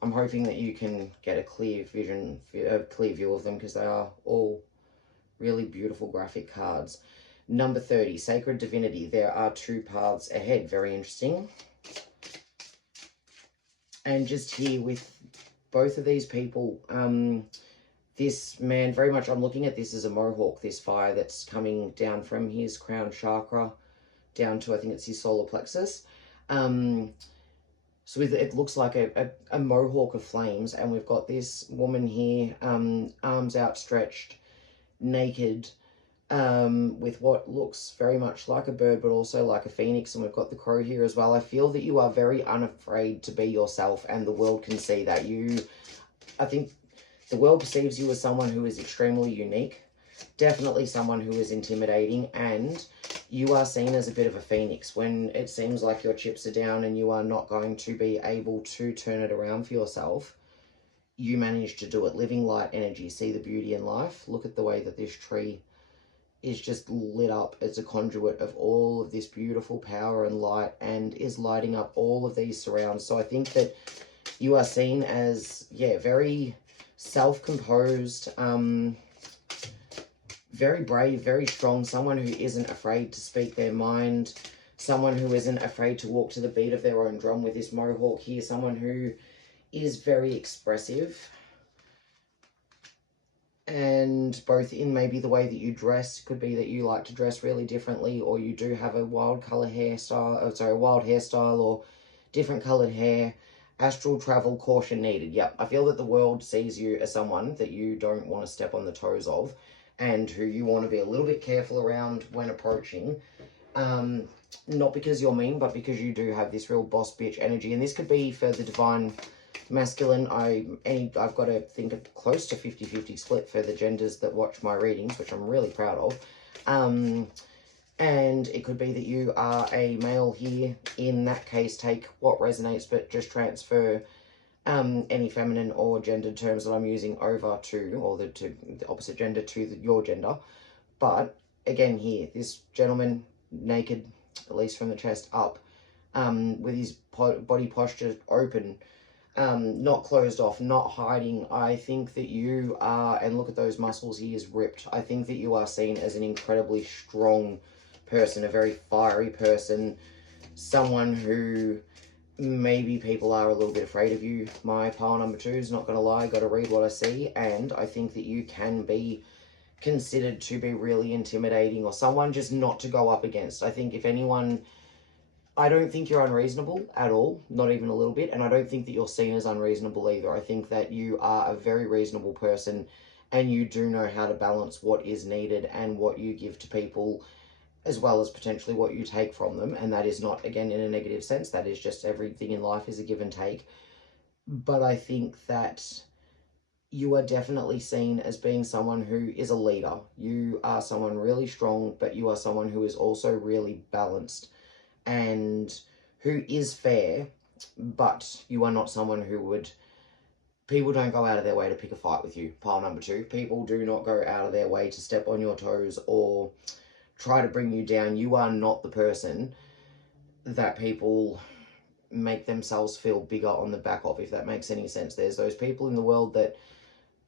I'm hoping that you can get a clear view of them, because they are all really beautiful graphic cards. Number 30, Sacred Divinity. There are 2 paths ahead. Very interesting. And just here with both of these people, this man, very much, I'm looking at this as a mohawk, this fire that's coming down from his crown chakra down to, I think it's his solar plexus. So it looks like a mohawk of flames, and we've got this woman here, arms outstretched, naked, with what looks very much like a bird, but also like a phoenix, and we've got the crow here as well. I feel that you are very unafraid to be yourself, and the world can see that. I think the world perceives you as someone who is extremely unique, definitely someone who is intimidating, and you are seen as a bit of a phoenix. When it seems like your chips are down and you are not going to be able to turn it around for yourself, you manage to do it. Living light energy, see the beauty in life. Look at the way that this tree is just lit up. It's a conduit of all of this beautiful power and light, and is lighting up all of these surrounds. So I think that you are seen as, yeah, very self-composed, very brave, very strong, someone who isn't afraid to speak their mind, someone who isn't afraid to walk to the beat of their own drum with this mohawk here, someone who is very expressive, and both in maybe the way that you dress. Could be that you like to dress really differently, or you do have a wild hairstyle, or different colored hair. Astral travel, caution needed. Yep, I feel that the world sees you as someone that you don't want to step on the toes of, and who you want to be a little bit careful around when approaching. Not because you're mean, but because you do have this real boss bitch energy. And this could be for the divine masculine. I've got to think of close to 50-50 split for the genders that watch my readings, which I'm really proud of. And it could be that you are a male here. In that case, take what resonates, but just transfer any feminine or gendered terms that I'm using over to, or the opposite gender to your gender. But again here, this gentleman, naked, at least from the chest up, with his body posture open, not closed off, not hiding. I think that you are, and look at those muscles, he is ripped. I think that you are seen as an incredibly strong person, a very fiery person, someone who maybe people are a little bit afraid of you. My pile number 2 is not going to lie, got to read what I see, and I think that you can be considered to be really intimidating or someone just not to go up against. I think if anyone, I don't think you're unreasonable at all, not even a little bit, and I don't think that you're seen as unreasonable either. I think that you are a very reasonable person and you do know how to balance what is needed and what you give to people, as well as potentially what you take from them. And that is not, again, in a negative sense. That is just everything in life is a give and take. But I think that you are definitely seen as being someone who is a leader. You are someone really strong, but you are someone who is also really balanced and who is fair, but you are not someone who would, people don't go out of their way to pick a fight with you, pile number 2. People do not go out of their way to step on your toes or try to bring you down. You are not the person that people make themselves feel bigger on the back of, if that makes any sense. There's those people in the world that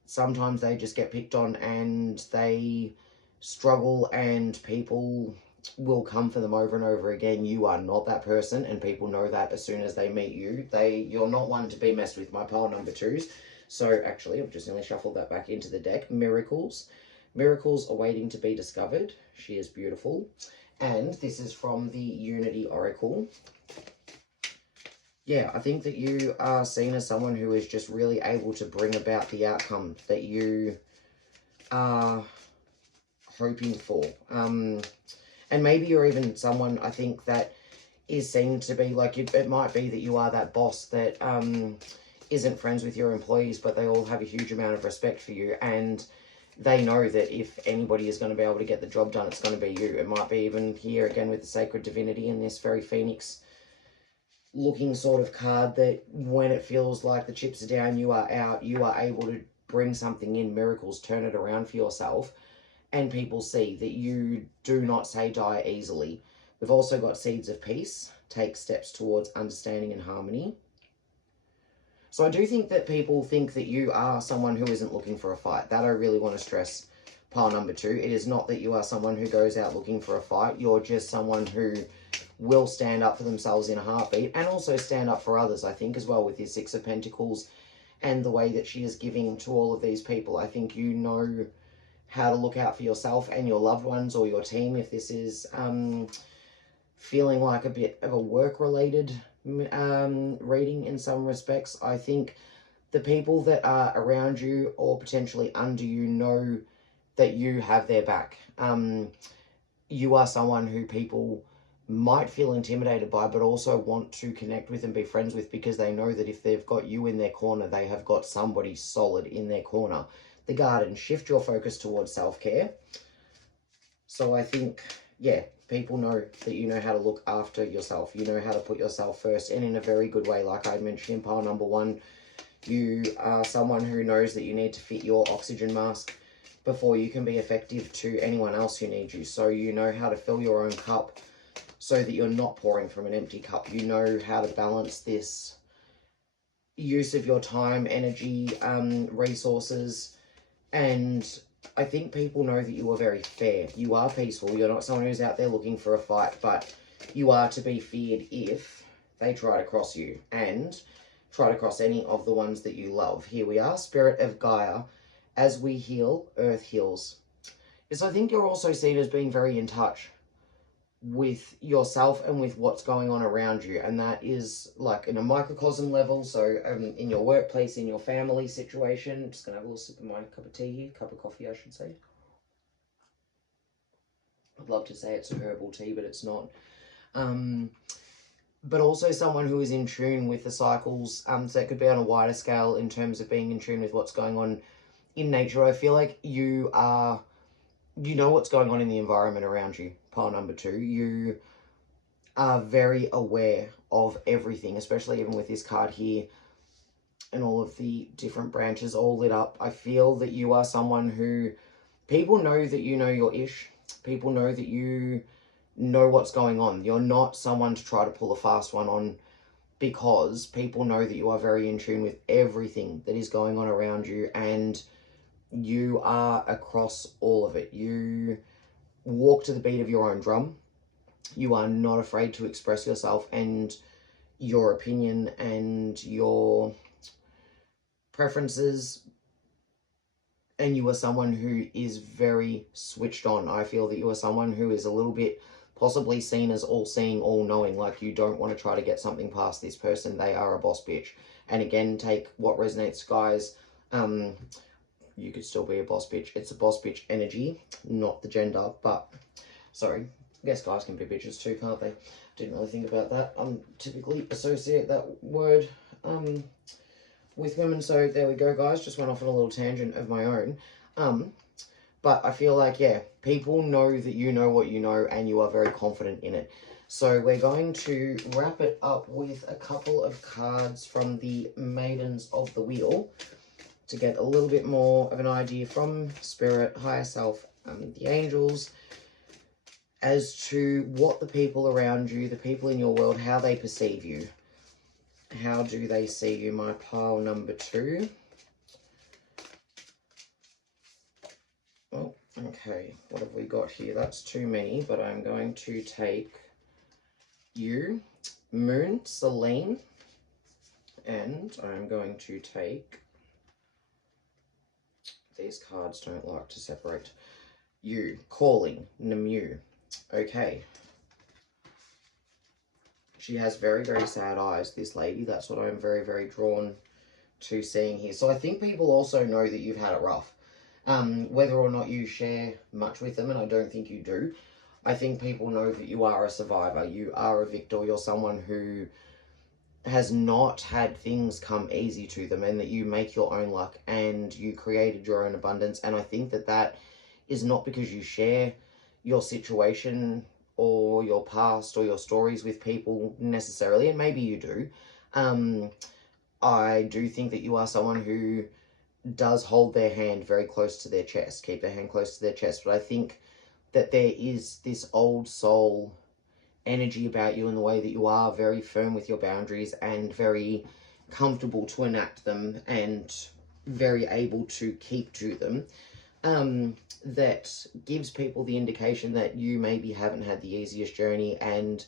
sometimes they just get picked on and they struggle and people will come for them over and over again. You are not that person, and people know that as soon as they meet you. You're not one to be messed with, my pile number 2s. So actually, I've just nearly shuffled that back into the deck. Miracles. Miracles are waiting to be discovered. She is beautiful. And this is from the Unity Oracle. Yeah, I think that you are seen as someone who is just really able to bring about the outcome that you are hoping for. And maybe you're even someone, I think, that is seen to be like, it might be that you are that boss that isn't friends with your employees, but they all have a huge amount of respect for you. And they know that if anybody is going to be able to get the job done, it's going to be you. It might be even here again with the Sacred Divinity in this very Phoenix looking sort of card, that when it feels like the chips are down, you are out, you are able to bring something in, miracles, turn it around for yourself. And people see that you do not say die easily. We've also got Seeds of Peace, take steps towards understanding and harmony. So I do think that people think that you are someone who isn't looking for a fight. That I really want to stress, pile number 2. It is not that you are someone who goes out looking for a fight. You're just someone who will stand up for themselves in a heartbeat and also stand up for others, I think, as well, with his 6 of Pentacles and the way that she is giving to all of these people. I think you know how to look out for yourself and your loved ones or your team. If this is feeling like a bit of a work-related reading in some respects, I think the people that are around you or potentially under you know that you have their back. You are someone who people might feel intimidated by, but also want to connect with and be friends with, because they know that if they've got you in their corner, they have got somebody solid in their corner. The Garden, shift your focus towards self-care. So I think, yeah, people know that you know how to look after yourself. You know how to put yourself first, and in a very good way. Like I mentioned in pile number 1, you are someone who knows that you need to fit your oxygen mask before you can be effective to anyone else who needs you. So you know how to fill your own cup so that you're not pouring from an empty cup. You know how to balance this use of your time, energy, resources. And I think people know that you are very fair. You are peaceful. You're not someone who's out there looking for a fight, but you are to be feared if they try to cross you and try to cross any of the ones that you love. Here we are, Spirit of Gaia. As we heal, Earth heals. Yes, I think you're also seen as being very in touch with yourself and with what's going on around you, and that is like in a microcosm level. So in your workplace, in your family situation. I'm just gonna have a little sip of my cup of tea here, cup of coffee I should say. I'd love to say it's a herbal tea, but it's not. But also someone who is in tune with the cycles, so it could be on a wider scale in terms of being in tune with what's going on in nature. I feel like you know what's going on in the environment around you, pile number 2. You are very aware of everything, especially even with this card here and all of the different branches all lit up. I feel that you are someone who, people know that you know your ish. People know that you know what's going on. You're not someone to try to pull a fast one on, because people know that you are very in tune with everything that is going on around you, and you are across all of it. You walk to the beat of your own drum. You are not afraid to express yourself and your opinion and your preferences, and you are someone who is very switched on. I feel that you are someone who is a little bit possibly seen as all-seeing, all-knowing, like you don't want to try to get something past this person. They are a boss bitch. And again, take what resonates, guys. You could still be a boss bitch. It's a boss bitch energy, not the gender, but sorry. I guess guys can be bitches too, can't they? Didn't really think about that. Typically associate that word with women. So there we go, guys. Just went off on a little tangent of my own. But I feel like, yeah, people know that you know what you know and you are very confident in it. So we're going to wrap it up with a couple of cards from the Maidens of the Wheel to get a little bit more of an idea from Spirit, Higher Self, the angels, as to what the people around you, the people in your world, how they perceive you. How do they see you? My pile number 2. Oh, okay. What have we got here? That's too many, but I'm going to take you, Moon, Selene, and I'm going to take... These cards don't like to separate. You, Calling, Namu. Okay. She has very, very sad eyes, this lady. That's what I'm very, very drawn to seeing here. So I think people also know that you've had it rough. Whether or not you share much with them, and I don't think you do, I think people know that you are a survivor. You are a victor. You're someone who has not had things come easy to them, and that you make your own luck and you created your own abundance. And I think that that is not because you share your situation or your past or your stories with people necessarily, and maybe you do. I do think that you are someone who does hold their hand very close to their chest, keep their hand close to their chest. But I think that there is this old soul energy about you in the way that you are very firm with your boundaries and very comfortable to enact them and very able to keep to them. That gives people the indication that you maybe haven't had the easiest journey and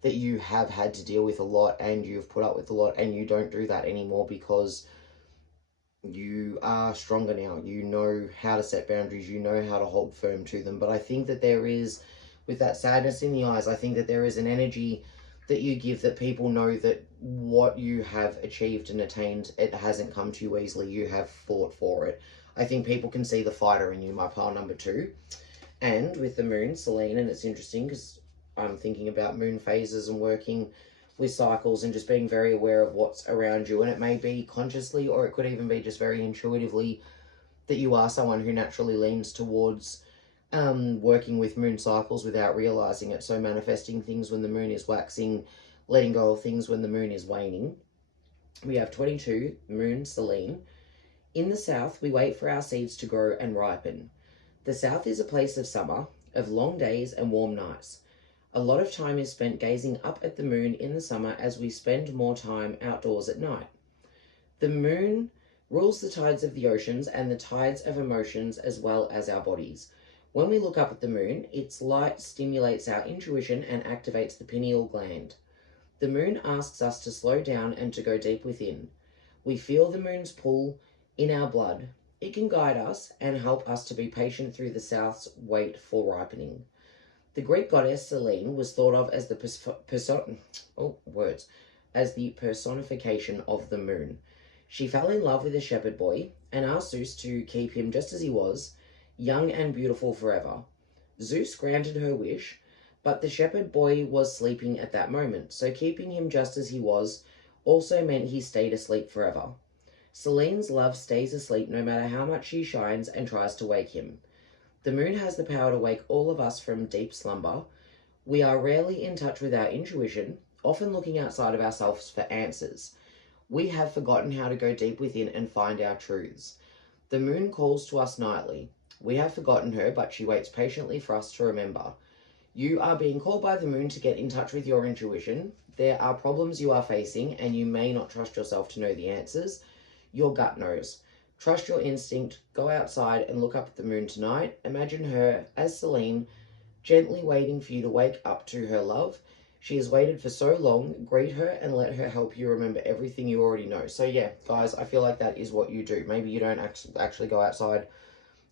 that you have had to deal with a lot and you've put up with a lot, and you don't do that anymore because you are stronger now. You know how to set boundaries. You know how to hold firm to them. But I think that there is, with that sadness in the eyes, I think that there is an energy that you give that people know that what you have achieved and attained, it hasn't come to you easily. You have fought for it. I think people can see the fighter in you, my pile number 2. And with the moon, Selene, and it's interesting because I'm thinking about moon phases and working with cycles and just being very aware of what's around you. And it may be consciously, or it could even be just very intuitively, that you are someone who naturally leans towards working with moon cycles without realizing it. So manifesting things when the moon is waxing, letting go of things when the moon is waning. We have 22, moon, Selene. In the south, we wait for our seeds to grow and ripen. The south is a place of summer, of long days and warm nights. A lot of time is spent gazing up at the moon in the summer as we spend more time outdoors at night. The moon rules the tides of the oceans and the tides of emotions as well as our bodies. When we look up at the moon, its light stimulates our intuition and activates the pineal gland. The moon asks us to slow down and to go deep within. We feel the moon's pull in our blood. It can guide us and help us to be patient through the south's wait for ripening. The Greek goddess Selene was thought of as the personification of the moon. She fell in love with a shepherd boy and asked Zeus to keep him just as he was, young and beautiful forever. Zeus granted her wish, but the shepherd boy was sleeping at that moment, so keeping him just as he was also meant he stayed asleep forever. Selene's love stays asleep no matter how much she shines and tries to wake him. The moon has the power to wake all of us from deep slumber. We are rarely in touch with our intuition, often looking outside of ourselves for answers. We have forgotten how to go deep within and find our truths. The moon calls to us nightly. We have forgotten her, but she waits patiently for us to remember. You are being called by the moon to get in touch with your intuition. There are problems you are facing, and you may not trust yourself to know the answers. Your gut knows. Trust your instinct. Go outside and look up at the moon tonight. Imagine her as Celine, gently waiting for you to wake up to her love. She has waited for so long. Greet her and let her help you remember everything you already know. So yeah, guys, I feel like that is what you do. Maybe you don't actually go outside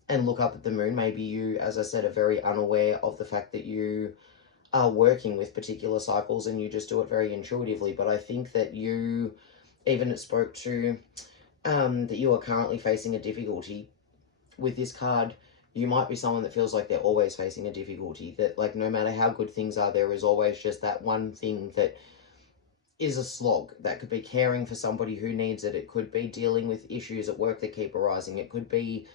and look up at the moon. Maybe you, as I said, are very unaware of the fact that you are working with particular cycles and you just do it very intuitively. But I think that you, even it spoke to that you are currently facing a difficulty with this card. You might be someone that feels like they're always facing a difficulty, that like no matter how good things are, there is always just that one thing that is a slog. That could be caring for somebody who needs it. It could be dealing with issues at work that keep arising. It could be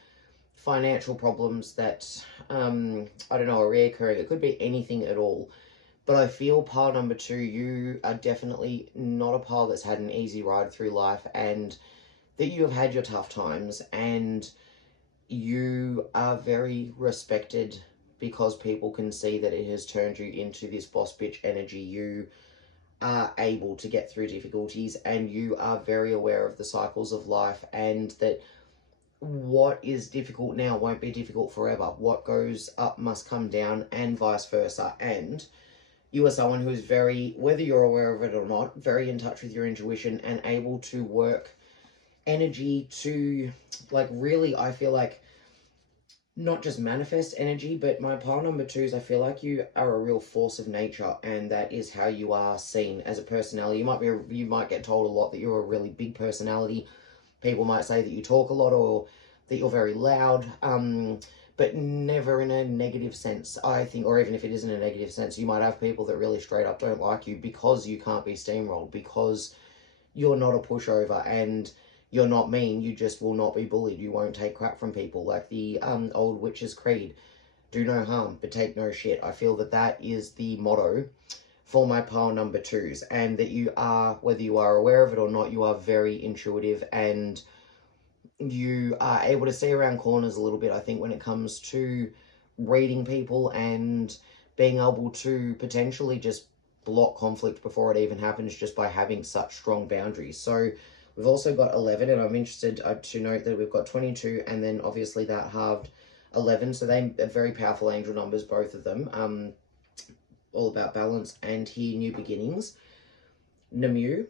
financial problems that, I don't know, are reoccurring. It could be anything at all. But I feel pile number 2, you are definitely not a pile that's had an easy ride through life, and that you have had your tough times, and you are very respected because people can see that it has turned you into this boss bitch energy. You are able to get through difficulties, and you are very aware of the cycles of life, and that what is difficult now won't be difficult forever. What goes up must come down, and vice versa. And you are someone who is very, whether you're aware of it or not, very in touch with your intuition and able to work energy to, like, really, I feel like, not just manifest energy, but my pile number 2 is I feel like you are a real force of nature, and that is how you are seen as a personality. You might get told a lot that you're a really big personality. People might say that you talk a lot or that you're very loud, but never in a negative sense, I think, or even if it isn't a negative sense, you might have people that really straight up don't like you because you can't be steamrolled, because you're not a pushover and you're not mean. You just will not be bullied. You won't take crap from people, like the old witch's creed: do no harm but take no shit. I feel that that is the motto for my pile number 2s, and that you are, whether you are aware of it or not, you are very intuitive, and you are able to see around corners a little bit, I think, when it comes to reading people and being able to potentially just block conflict before it even happens, just by having such strong boundaries. So we've also got 11, and I'm interested to note that we've got 22, and then obviously that halved 11, so they are very powerful angel numbers, both of them. All about balance, and here, new beginnings. Namu.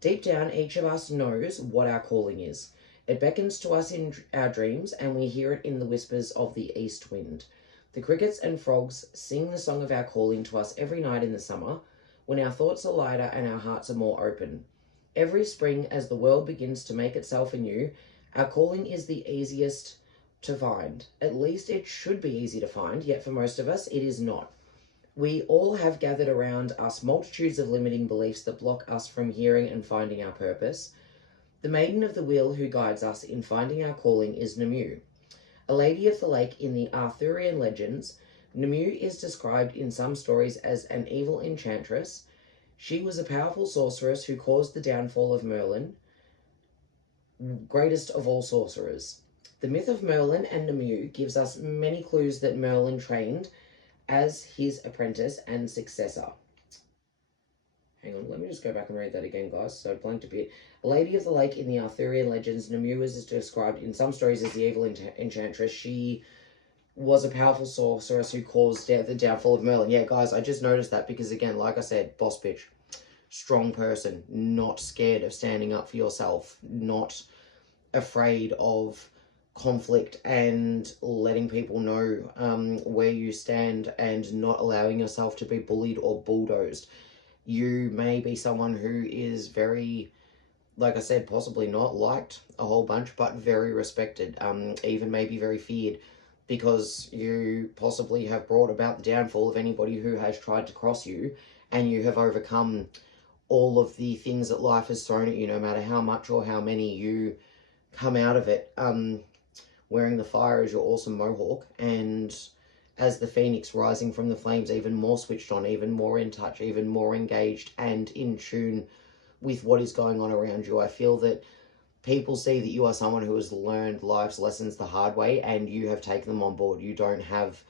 Deep down, each of us knows what our calling is. It beckons to us in our dreams, and we hear it in the whispers of the east wind. The crickets and frogs sing the song of our calling to us every night in the summer, when our thoughts are lighter and our hearts are more open. Every spring, as the world begins to make itself anew, our calling is the easiest to find. At least it should be easy to find, yet for most of us, it is not. We all have gathered around us multitudes of limiting beliefs that block us from hearing and finding our purpose. The maiden of the wheel who guides us in finding our calling is Namu. A lady of the lake in the Arthurian legends, Namu is described in some stories as an evil enchantress. She was a powerful sorceress who caused the downfall of Merlin, greatest of all sorcerers. The myth of Merlin and Namu gives us many clues that Merlin trained as his apprentice and successor. Hang on, let me just go back and read that again, guys, so I blanked a bit. A lady of the lake in the Arthurian legends, Namu is described in some stories as the evil enchantress. She was a powerful sorceress who caused the downfall of Merlin. Yeah, guys, I just noticed that because, again, like I said, boss bitch. Strong person, not scared of standing up for yourself, not afraid of conflict and letting people know where you stand, and not allowing yourself to be bullied or bulldozed. You may be someone who is very, like I said, possibly not liked a whole bunch, but very respected, even maybe very feared, because you possibly have brought about the downfall of anybody who has tried to cross you, and you have overcome all of the things that life has thrown at you. No matter how much or how many, you come out of it wearing the fire as your awesome mohawk, and as the phoenix rising from the flames, even more switched on, even more in touch, even more engaged and in tune with what is going on around you. I feel that people see that you are someone who has learned life's lessons the hard way, and you have taken them on board. You don't have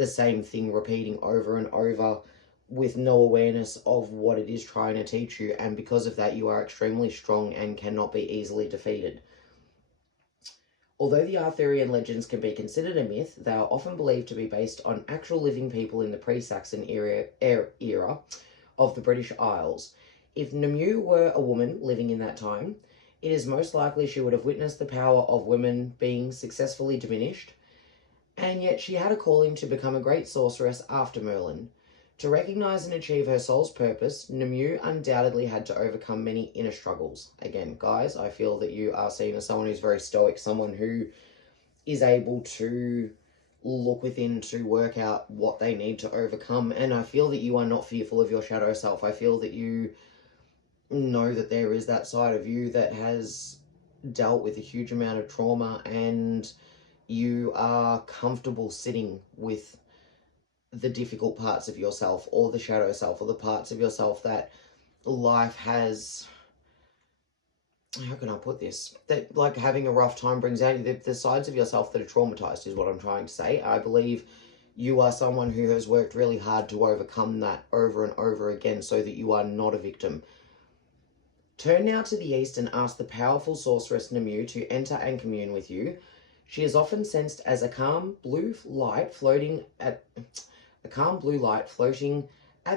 the same thing repeating over and over with no awareness of what it is trying to teach you, and because of that you are extremely strong and cannot be easily defeated. Although the Arthurian legends can be considered a myth, they are often believed to be based on actual living people in the pre-Saxon era of the British Isles. If Namur were a woman living in that time, it is most likely she would have witnessed the power of women being successfully diminished, and yet she had a calling to become a great sorceress after Merlin. To recognise and achieve her soul's purpose, Namur undoubtedly had to overcome many inner struggles. Again, guys, I feel that you are seen as someone who's very stoic, someone who is able to look within to work out what they need to overcome. And I feel that you are not fearful of your shadow self. I feel that you know that there is that side of you that has dealt with a huge amount of trauma, and you are comfortable sitting with the difficult parts of yourself, or the shadow self, or the parts of yourself that life has, how can I put this, that like having a rough time brings out the sides of yourself that are traumatized is what I'm trying to say. I believe you are someone who has worked really hard to overcome that over and over again so that you are not a victim. Turn now to the east and ask the powerful sorceress Namur to enter and commune with you. She is often sensed as a calm blue light floating at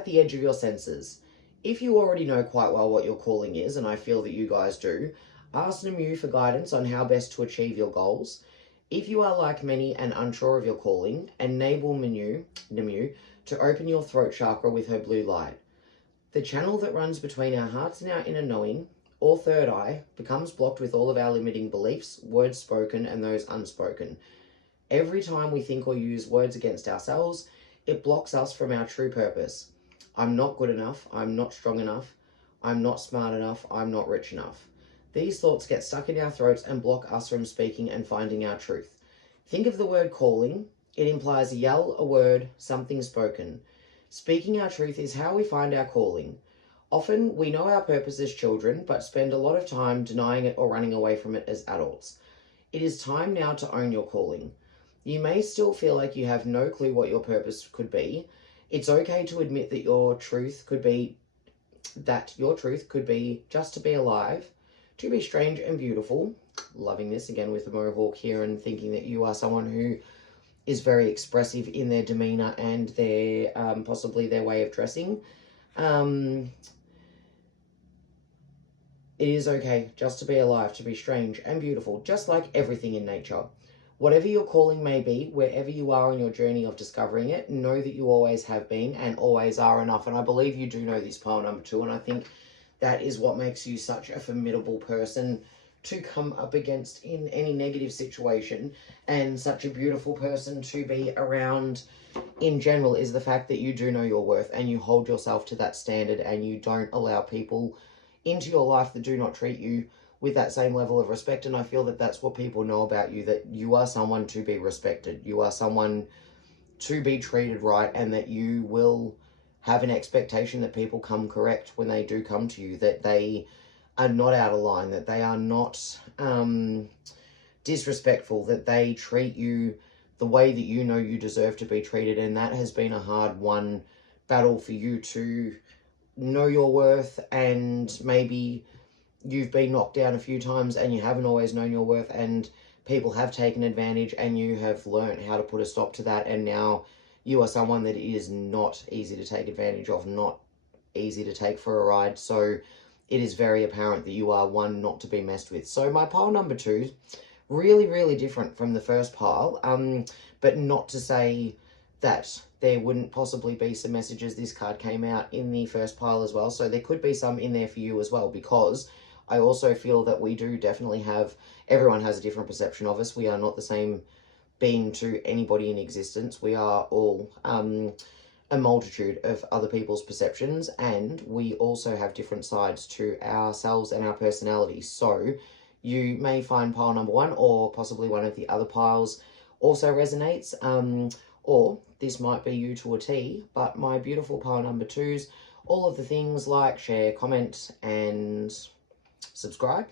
the edge of your senses. If you already know quite well what your calling is, and I feel that you guys do, ask Namur for guidance on how best to achieve your goals. If you are like many and unsure of your calling, enable Namur to open your throat chakra with her blue light. The channel that runs between our hearts and our inner knowing, or third eye, becomes blocked with all of our limiting beliefs, words spoken and those unspoken. Every time we think or use words against ourselves, it blocks us from our true purpose. I'm not good enough, I'm not strong enough, I'm not smart enough, I'm not rich enough. These thoughts get stuck in our throats and block us from speaking and finding our truth. Think of the word calling. It implies a yell, a word, something spoken. Speaking our truth is how we find our calling. Often we know our purpose as children, but spend a lot of time denying it or running away from it as adults. It is time now to own your calling. You may still feel like you have no clue what your purpose could be. It's okay to admit that your truth could be just to be alive, to be strange and beautiful. Loving this again with the mohawk here, and thinking that you are someone who is very expressive in their demeanor and their possibly their way of dressing. It is okay just to be alive, to be strange and beautiful, just like everything in nature. Whatever your calling may be, wherever you are on your journey of discovering it, know that you always have been and always are enough. And I believe you do know this pile number 2, and I think that is what makes you such a formidable person to come up against in any negative situation, and such a beautiful person to be around in general, is the fact that you do know your worth and you hold yourself to that standard, and you don't allow people into your life that do not treat you with that same level of respect. And I feel that that's what people know about you, that you are someone to be respected, you are someone to be treated right, and that you will have an expectation that people come correct when they do come to you, that they are not out of line, that they are not disrespectful, that they treat you the way that you know you deserve to be treated. And that has been a hard won battle for you to know your worth, and maybe you've been knocked down a few times and you haven't always known your worth, and people have taken advantage, and you have learned how to put a stop to that. And now you are someone that is not easy to take advantage of, not easy to take for a ride. So it is very apparent that you are one not to be messed with. So my pile number 2, really, really different from the first pile, but not to say that there wouldn't possibly be some messages. This card came out in the first pile as well, so there could be some in there for you as well, because I also feel that we do definitely have, everyone has a different perception of us. We are not the same being to anybody in existence. We are all a multitude of other people's perceptions, and we also have different sides to ourselves and our personality. So you may find pile number 1, or possibly one of the other piles, also resonates, or this might be you to a T. But my beautiful pile number 2s, all of the things like share, comment, and subscribe,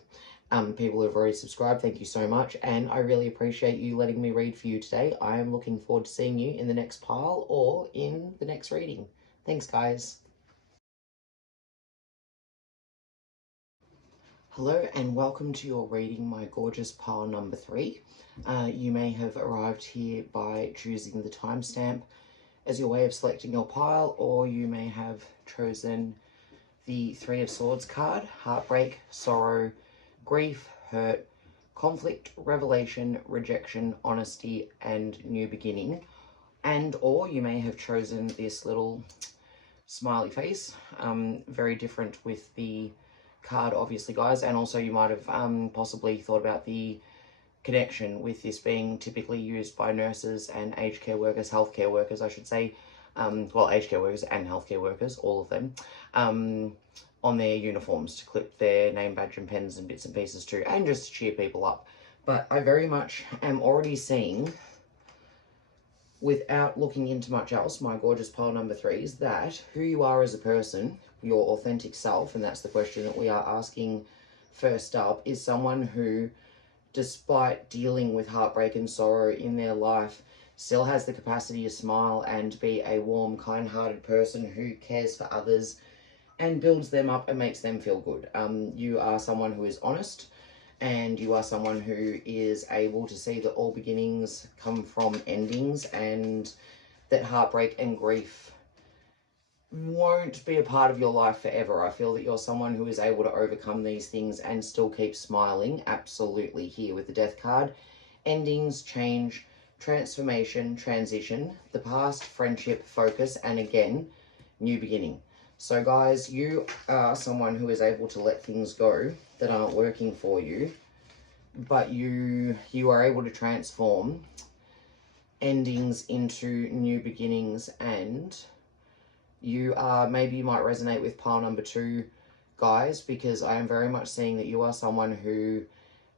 people who have already subscribed, thank you so much. And I really appreciate you letting me read for you today. I am looking forward to seeing you in the next pile or in the next reading. Thanks, guys. Hello and welcome to your reading, my gorgeous pile number 3. You may have arrived here by choosing the timestamp as your way of selecting your pile, or you may have chosen the Three of Swords card: heartbreak, sorrow, grief, hurt, conflict, revelation, rejection, honesty, and new beginning. And or you may have chosen this little smiley face, very different with the card, obviously, guys. And also you might have possibly thought about the connection with this being typically used by nurses and aged care workers, healthcare workers, I should say. Well, aged care workers and healthcare workers, all of them, on their uniforms to clip their name badge and pens and bits and pieces too, and just to cheer people up. But I very much am already seeing, without looking into much else, my gorgeous pile number 3s, that who you are as a person, your authentic self, and that's the question that we are asking first up, is someone who, despite dealing with heartbreak and sorrow in their life, still has the capacity to smile and be a warm, kind-hearted person who cares for others and builds them up and makes them feel good. You are someone who is honest, and you are someone who is able to see that all beginnings come from endings, and that heartbreak and grief won't be a part of your life forever. I feel that you're someone who is able to overcome these things and still keep smiling. Absolutely, here with the Death card. Endings, change, transformation, transition, the past, friendship, focus, and again, new beginning. So guys, you are someone who is able to let things go that aren't working for you, but you are able to transform endings into new beginnings. And you are, maybe you might resonate with pile number 2, guys, because I am very much seeing that you are someone who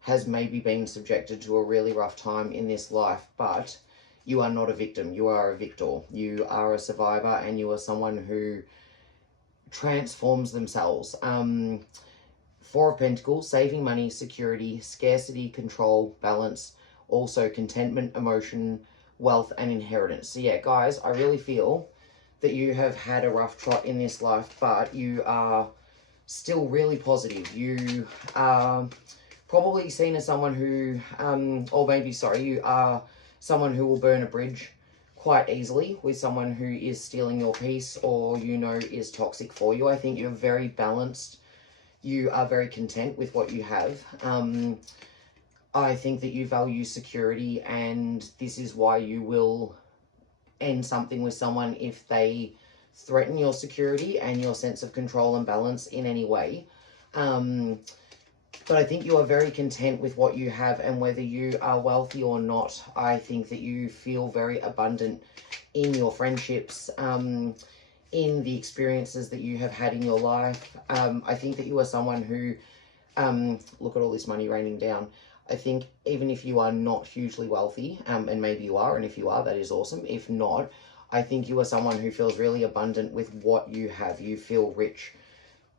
has maybe been subjected to a really rough time in this life, but you are not a victim, you are a victor. You are a survivor, and you are someone who transforms themselves. Four of Pentacles, saving money, security, scarcity, control, balance, also contentment, emotion, wealth, and inheritance. So yeah, guys, I really feel that you have had a rough trot in this life, but you are still really positive. You are probably seen as someone who, or maybe, sorry, you are someone who will burn a bridge quite easily with someone who is stealing your peace or, you know, is toxic for you. I think you're very balanced. You are very content with what you have. I think that you value security, and this is why you will end something with someone if they threaten your security and your sense of control and balance in any way. But I think you are very content with what you have, and whether you are wealthy or not, I think that you feel very abundant in your friendships, in the experiences that you have had in your life. I think that you are someone who, look at all this money raining down. I think even if you are not hugely wealthy, and maybe you are, and if you are, that is awesome. If not, I think you are someone who feels really abundant with what you have. You feel rich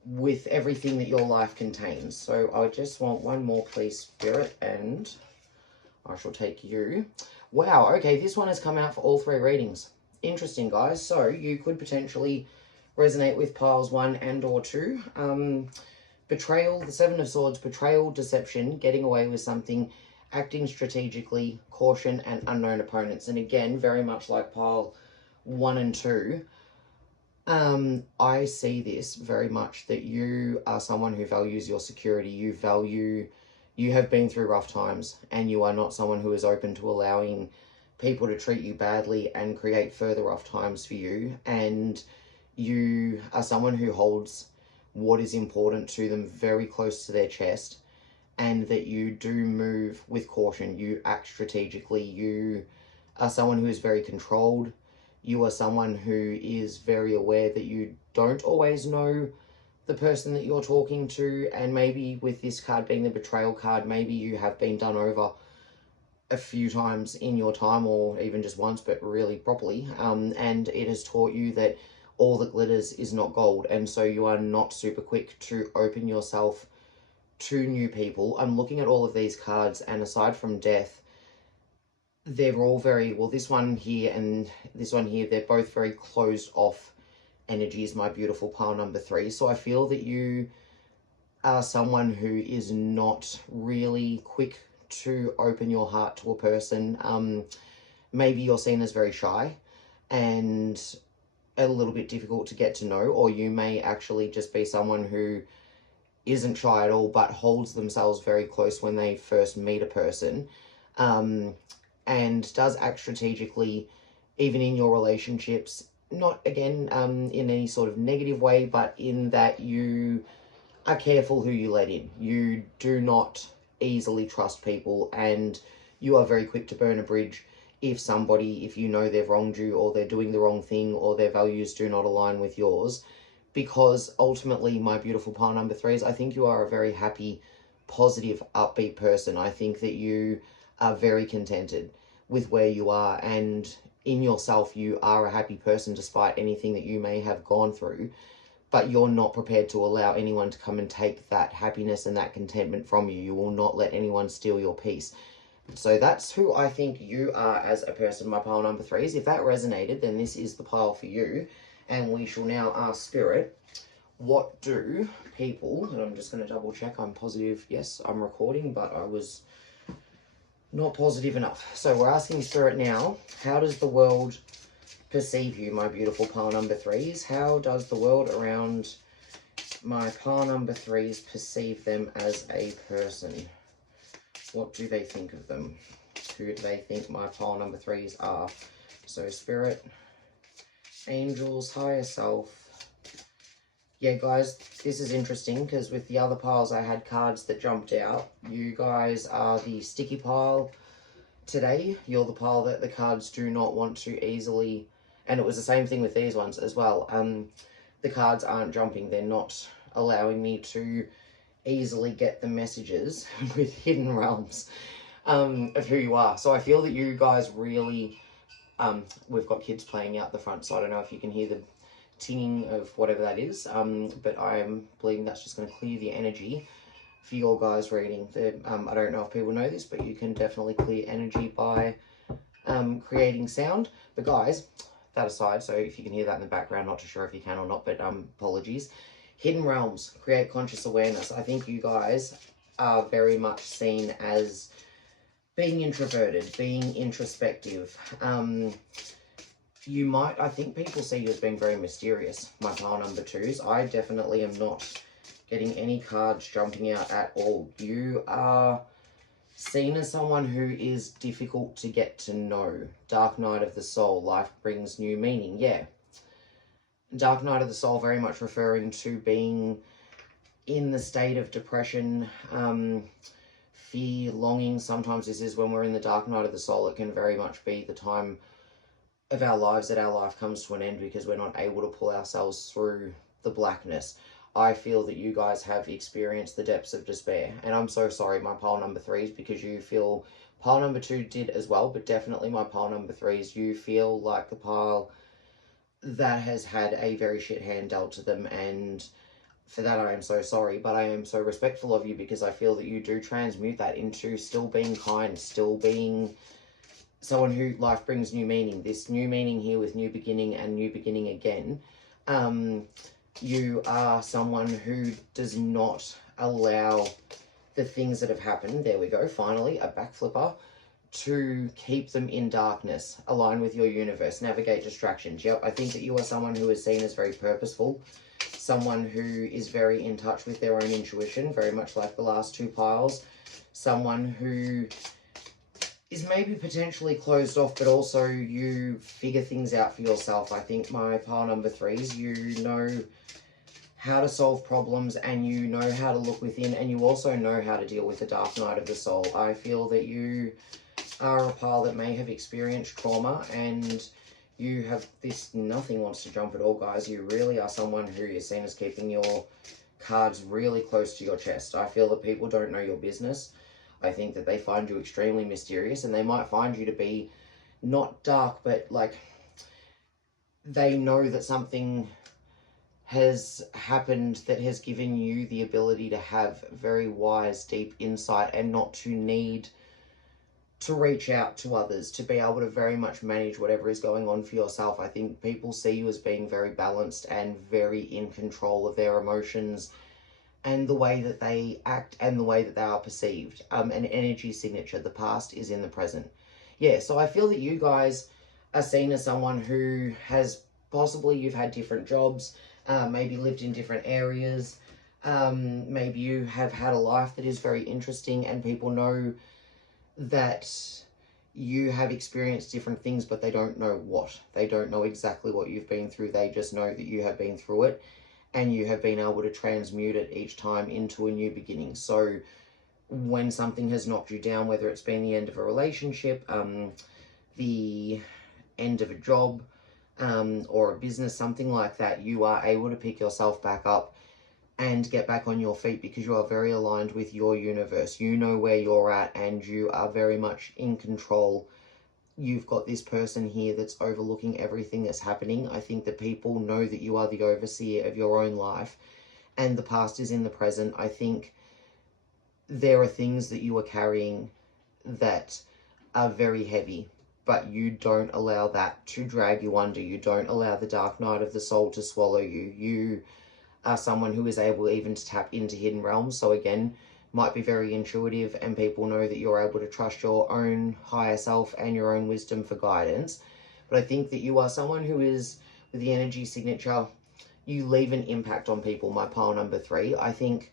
with everything that your life contains. So I just want one more, please, Spirit, and I shall take you. Wow, okay, this one has come out for all 3 readings. Interesting, guys. So you could potentially resonate with piles 1 and or 2. Betrayal, the 7 of Swords, betrayal, deception, getting away with something, acting strategically, caution, and unknown opponents. And again, very much like pile 1 and 2, I see this very much that you are someone who values your security. You have been through rough times, and you are not someone who is open to allowing people to treat you badly and create further rough times for you. And you are someone who holds what is important to them very close to their chest, and that you do move with caution. You act strategically. You are someone who is very controlled. You are someone who is very aware that you don't always know the person that you're talking to, and maybe with this card being the betrayal card, maybe you have been done over a few times in your time, or even just once, but really properly, and it has taught you that all that glitters is not gold, and so you are not super quick to open yourself two new people. I'm looking at all of these cards, and aside from death, they're all very, well, this one here and this one here, they're both very closed off energies, my beautiful pile number 3. So I feel that you are someone who is not really quick to open your heart to a person. Maybe you're seen as very shy and a little bit difficult to get to know, or you may actually just be someone who isn't shy at all but holds themselves very close when they first meet a person, and does act strategically even in your relationships, not again in any sort of negative way, but in that you are careful who you let in. You do not easily trust people, and you are very quick to burn a bridge if you know they've wronged you, or they're doing the wrong thing, or their values do not align with yours. Because ultimately, my beautiful pile number 3s, I think you are a very happy, positive, upbeat person. I think that you are very contented with where you are, and in yourself, you are a happy person despite anything that you may have gone through. But you're not prepared to allow anyone to come and take that happiness and that contentment from you. You will not let anyone steal your peace. So that's who I think you are as a person, my pile number 3s. If that resonated, then this is the pile for you. And we shall now ask Spirit, what do people, and I'm just going to double check, I'm positive, yes, I'm recording, but I was not positive enough. So we're asking Spirit now, how does the world perceive you, my beautiful pile number 3s? How does the world around my pile number 3s perceive them as a person? What do they think of them? Who do they think my pile number 3s are? So Spirit, angels, higher self. Yeah, guys, this is interesting because with the other piles I had cards that jumped out. You guys are the sticky pile today. You're the pile that the cards do not want to easily, and it was the same thing with these ones as well. The cards aren't jumping. They're not allowing me to easily get the messages with hidden realms of who you are. So I feel that you guys really, we've got kids playing out the front, so I don't know if you can hear the tinging of whatever that is, but I'm believing that's just going to clear the energy for your guys reading. I don't know if people know this, but you can definitely clear energy by creating sound. But guys, that aside, so if you can hear that in the background, not too sure if you can or not, but apologies. Hidden realms, create conscious awareness. I think you guys are very much seen as being introverted, being introspective. I think people see you as being very mysterious, my pile number 2s. I definitely am not getting any cards jumping out at all. You are seen as someone who is difficult to get to know. Dark night of the soul, life brings new meaning. Yeah. Dark night of the soul, very much referring to being in the state of depression, fear, longing. Sometimes this is when we're in the dark night of the soul. It can very much be the time of our lives that our life comes to an end because we're not able to pull ourselves through the blackness. I feel that you guys have experienced the depths of despair, and I'm so sorry, my pile number 3s, because you feel pile number 2 did as well, but definitely my pile number 3s, you feel like the pile that has had a very shit hand dealt to them, and for that I am so sorry, but I am so respectful of you because I feel that you do transmute that into still being kind, still being someone who life brings new meaning. This new meaning here with new beginning and new beginning again. You are someone who does not allow the things that have happened, there we go, finally, a backflipper, to keep them in darkness. Align with your universe, navigate distractions. Yep, I think that you are someone who is seen as very purposeful, someone who is very in touch with their own intuition, very much like the last 2 piles, someone who is maybe potentially closed off, but also you figure things out for yourself. I think my pile number 3s, you know how to solve problems, and you know how to look within, and you also know how to deal with the dark night of the soul. I feel that you are a pile that may have experienced trauma, and you have this, nothing wants to jump at all, guys. You really are someone who is seen as keeping your cards really close to your chest. I feel that people don't know your business. I think that they find you extremely mysterious, and they might find you to be not dark, but like they know that something has happened that has given you the ability to have very wise, deep insight and not to need to reach out to others, to be able to very much manage whatever is going on for yourself. I think people see you as being very balanced and very in control of their emotions and the way that they act and the way that they are perceived. An energy signature, the past is in the present. Yeah, so I feel that you guys are seen as someone who has possibly, you've had different jobs, maybe lived in different areas, maybe you have had a life that is very interesting and people know that you have experienced different things, but they don't know what. They don't know exactly what you've been through. They just know that you have been through it and you have been able to transmute it each time into a new beginning. So when something has knocked you down, whether it's been the end of a relationship, the end of a job, or a business, something like that, you are able to pick yourself back up and get back on your feet because you are very aligned with your universe. You know where you're at and you are very much in control. You've got this person here that's overlooking everything that's happening. I think that people know that you are the overseer of your own life and the past is in the present. I think there are things that you are carrying that are very heavy, but you don't allow that to drag you under. You don't allow the dark night of the soul to swallow you. You are someone who is able even to tap into hidden realms. So again, might be very intuitive and people know that you're able to trust your own higher self and your own wisdom for guidance. But I think that you are someone who is, with the energy signature, you leave an impact on people, my pile number 3. I think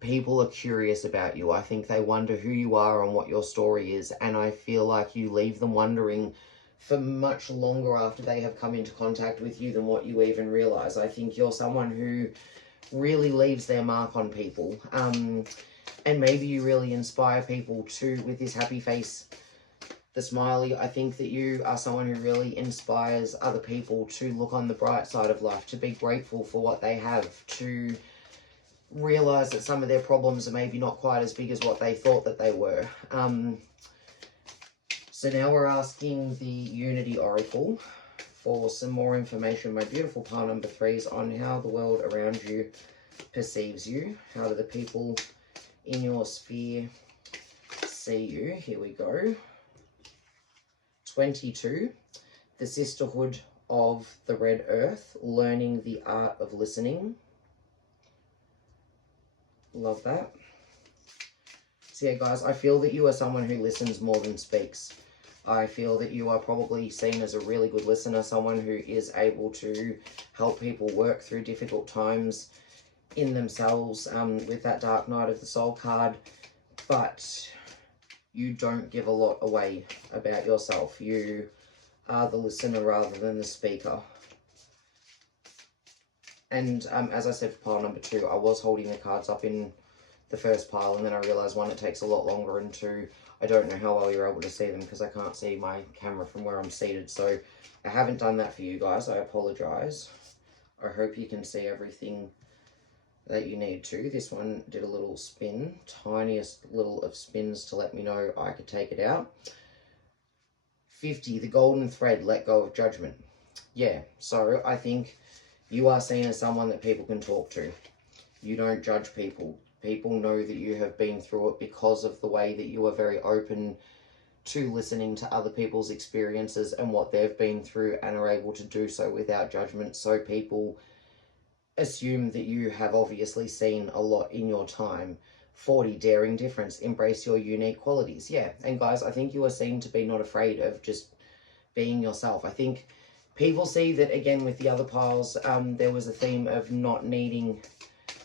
people are curious about you. I think they wonder who you are and what your story is. And I feel like you leave them wondering for much longer after they have come into contact with you than what you even realize. I think you're someone who really leaves their mark on people. And maybe you really inspire people too with this happy face, the smiley. I think that you are someone who really inspires other people to look on the bright side of life, to be grateful for what they have, to realize that some of their problems are maybe not quite as big as what they thought that they were. So now we're asking the Unity Oracle for some more information, my beautiful pile number 3s, on how the world around you perceives you. How do the people in your sphere see you? Here we go. 22, the Sisterhood of the Red Earth, learning the art of listening. Love that. So yeah, guys, I feel that you are someone who listens more than speaks. I feel that you are probably seen as a really good listener, someone who is able to help people work through difficult times in themselves, with that Dark Night of the Soul card, but you don't give a lot away about yourself. You are the listener rather than the speaker. And as I said for pile number 2, I was holding the cards up in the first pile, and then I realised, 1, it takes a lot longer, and 2, I don't know how well you're able to see them because I can't see my camera from where I'm seated. So I haven't done that for you guys. I apologise. I hope you can see everything that you need to. This one did a little spin, tiniest little of spins to let me know I could take it out. 50, the golden thread, let go of judgment. Yeah, so I think you are seen as someone that people can talk to. You don't judge people. People know that you have been through it because of the way that you are very open to listening to other people's experiences and what they've been through, and are able to do so without judgment. So people assume that you have obviously seen a lot in your time. 40, daring difference, embrace your unique qualities. Yeah, and guys, I think you are seen to be not afraid of just being yourself. I think people see that, again, with the other piles, there was a theme of not needing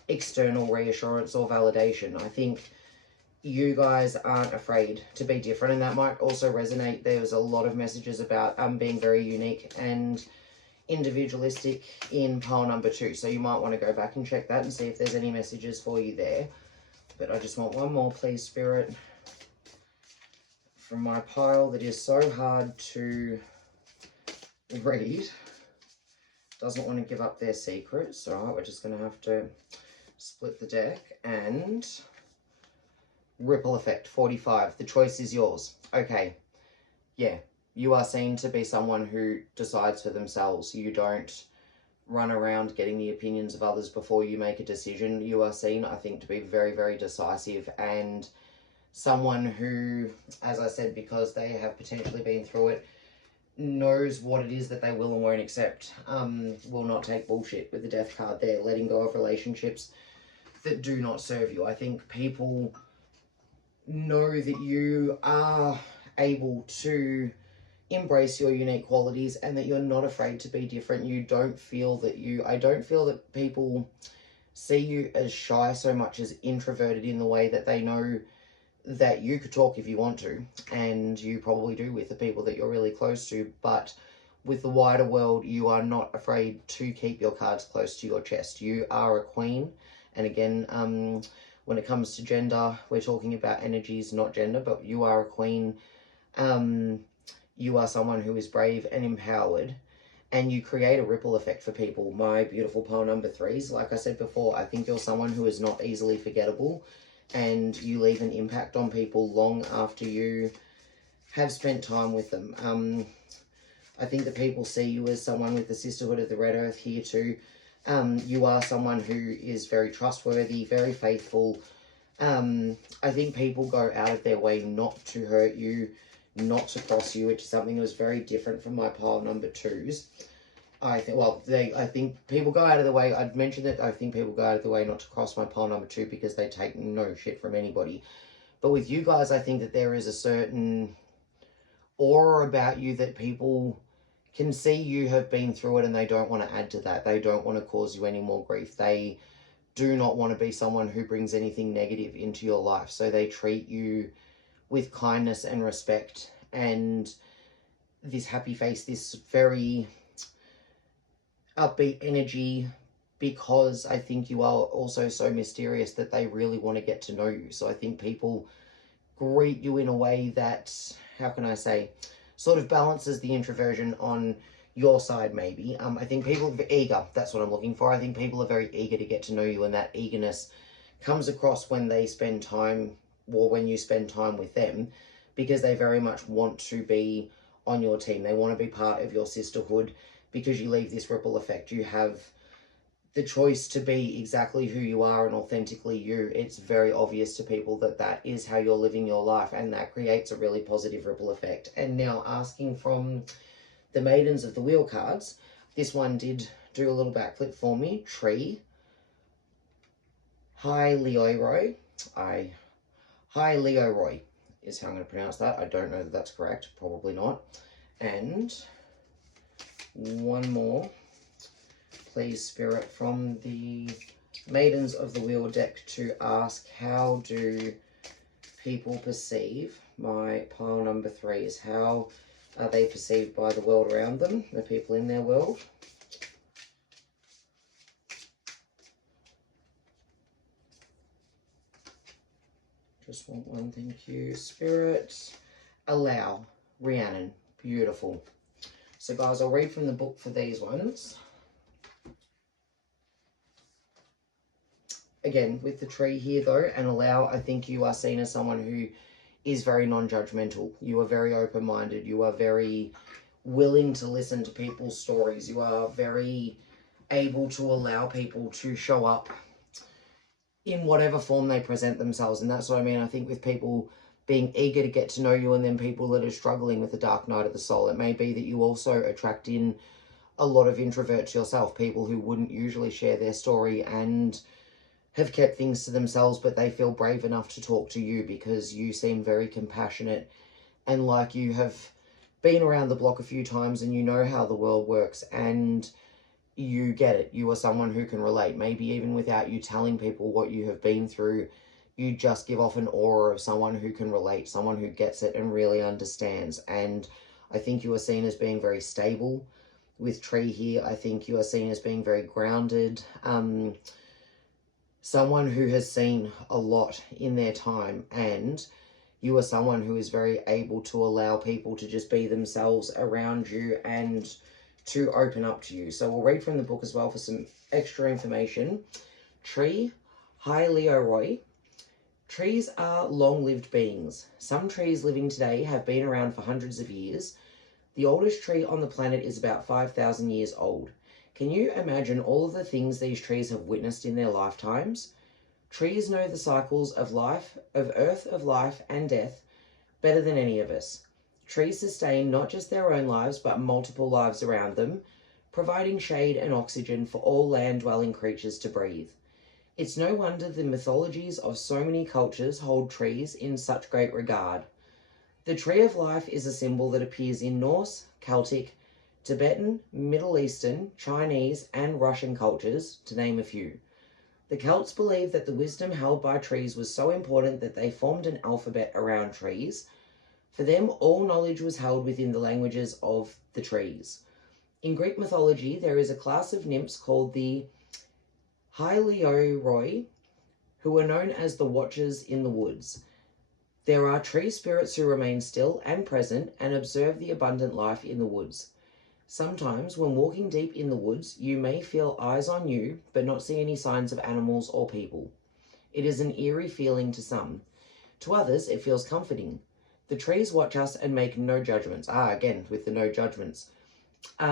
external reassurance or validation. I think you guys aren't afraid to be different, and that might also resonate. There's a lot of messages about being very unique and individualistic in pile number 2, so you might want to go back and check that and see if there's any messages for you there. But I just want one more, please, Spirit, from my pile that is so hard to read. Doesn't want to give up their secrets. All right, we're just going to have to split the deck. And ripple effect, 45. The choice is yours. Okay, yeah, you are seen to be someone who decides for themselves. You don't run around getting the opinions of others before you make a decision. You are seen, I think, to be very, very decisive and someone who, as I said, because they have potentially been through it, knows what it is that they will and won't accept. Will not take bullshit with the death card there, letting go of relationships that do not serve you. I think people know that you are able to embrace your unique qualities and that you're not afraid to be different. You don't feel that I don't feel that people see you as shy so much as introverted, in the way that they know that you could talk if you want to, and you probably do with the people that you're really close to, but with the wider world, you are not afraid to keep your cards close to your chest. You are a queen, and again, when it comes to gender, we're talking about energies, not gender, but you are a queen. You are someone who is brave and empowered, and you create a ripple effect for people. My beautiful pile number 3s, like I said before, I think you're someone who is not easily forgettable, and you leave an impact on people long after you have spent time with them. I think that people see you as someone with the sisterhood of the Red Earth here too. You are someone who is very trustworthy, very faithful. I think people go out of their way not to hurt you, not to cross you, which is something that was very different from my pile number 2s. I think people go out of the way. I'd mentioned that I think people go out of the way not to cross my pile number 2 because they take no shit from anybody. But with you guys, I think that there is a certain aura about you that people can see you have been through it, and they don't want to add to that. They don't want to cause you any more grief. They do not want to be someone who brings anything negative into your life. So they treat you with kindness and respect and this happy face, this very upbeat energy, because I think you are also so mysterious that they really want to get to know you. So I think people greet you in a way that, how can I say, sort of balances the introversion on your side, maybe. I think people are eager. That's what I'm looking for. I think people are very eager to get to know you, and that eagerness comes across when they spend time, or when you spend time with them, because they very much want to be on your team. They want to be part of your sisterhood because you leave this ripple effect. You have the choice to be exactly who you are and authentically you. It's very obvious to people that that is how you're living your life, and that creates a really positive ripple effect. And now, asking from the Maidens of the Wheel cards, this one did do a little backflip for me. Tree. Hi, Leoroy. Hi, Leoroy is how I'm going to pronounce that. I don't know that that's correct. Probably not. And one more. Please, Spirit, from the Maidens of the Wheel deck, to ask, how do people perceive my pile number 3s? How are they perceived by the world around them, the people in their world? Just want one, thank you. Spirit, allow, Rhiannon, beautiful. So guys, I'll read from the book for these ones. Again, with the tree here though, and allow, I think you are seen as someone who is very non-judgmental. You are very open-minded. You are very willing to listen to people's stories. You are very able to allow people to show up in whatever form they present themselves. And that's what I mean. I think with people being eager to get to know you, and then people that are struggling with the dark night of the soul, it may be that you also attract in a lot of introverts yourself, people who wouldn't usually share their story and have kept things to themselves, but they feel brave enough to talk to you because you seem very compassionate and like you have been around the block a few times and you know how the world works and you get it. You are someone who can relate, maybe even without you telling people what you have been through. You just give off an aura of someone who can relate, someone who gets it and really understands. And I think you are seen as being very stable. With Tree here, I think you are seen as being very grounded. Someone who has seen a lot in their time, and you are someone who is very able to allow people to just be themselves around you and to open up to you. So we'll read from the book as well for some extra information. Tree. Hi, Leoroy. Trees are long-lived beings. Some trees living today have been around for hundreds of years. The oldest tree on the planet is about 5,000 years old. Can you imagine all of the things these trees have witnessed in their lifetimes? Trees know the cycles of life, of earth, of life and death better than any of us. Trees sustain not just their own lives, but multiple lives around them, providing shade and oxygen for all land-dwelling creatures to breathe. It's no wonder the mythologies of so many cultures hold trees in such great regard. The tree of life is a symbol that appears in Norse, Celtic, Tibetan, Middle Eastern, Chinese, and Russian cultures, to name a few. The Celts believed that the wisdom held by trees was so important that they formed an alphabet around trees. For them, all knowledge was held within the languages of the trees. In Greek mythology, there is a class of nymphs called the Hylioroi, who are known as the Watchers in the Woods. There are tree spirits who remain still and present and observe the abundant life in the woods. Sometimes, when walking deep in the woods, you may feel eyes on you, but not see any signs of animals or people. It is an eerie feeling to some. To others, it feels comforting. The trees watch us and make no judgments. Again, with the no judgments. The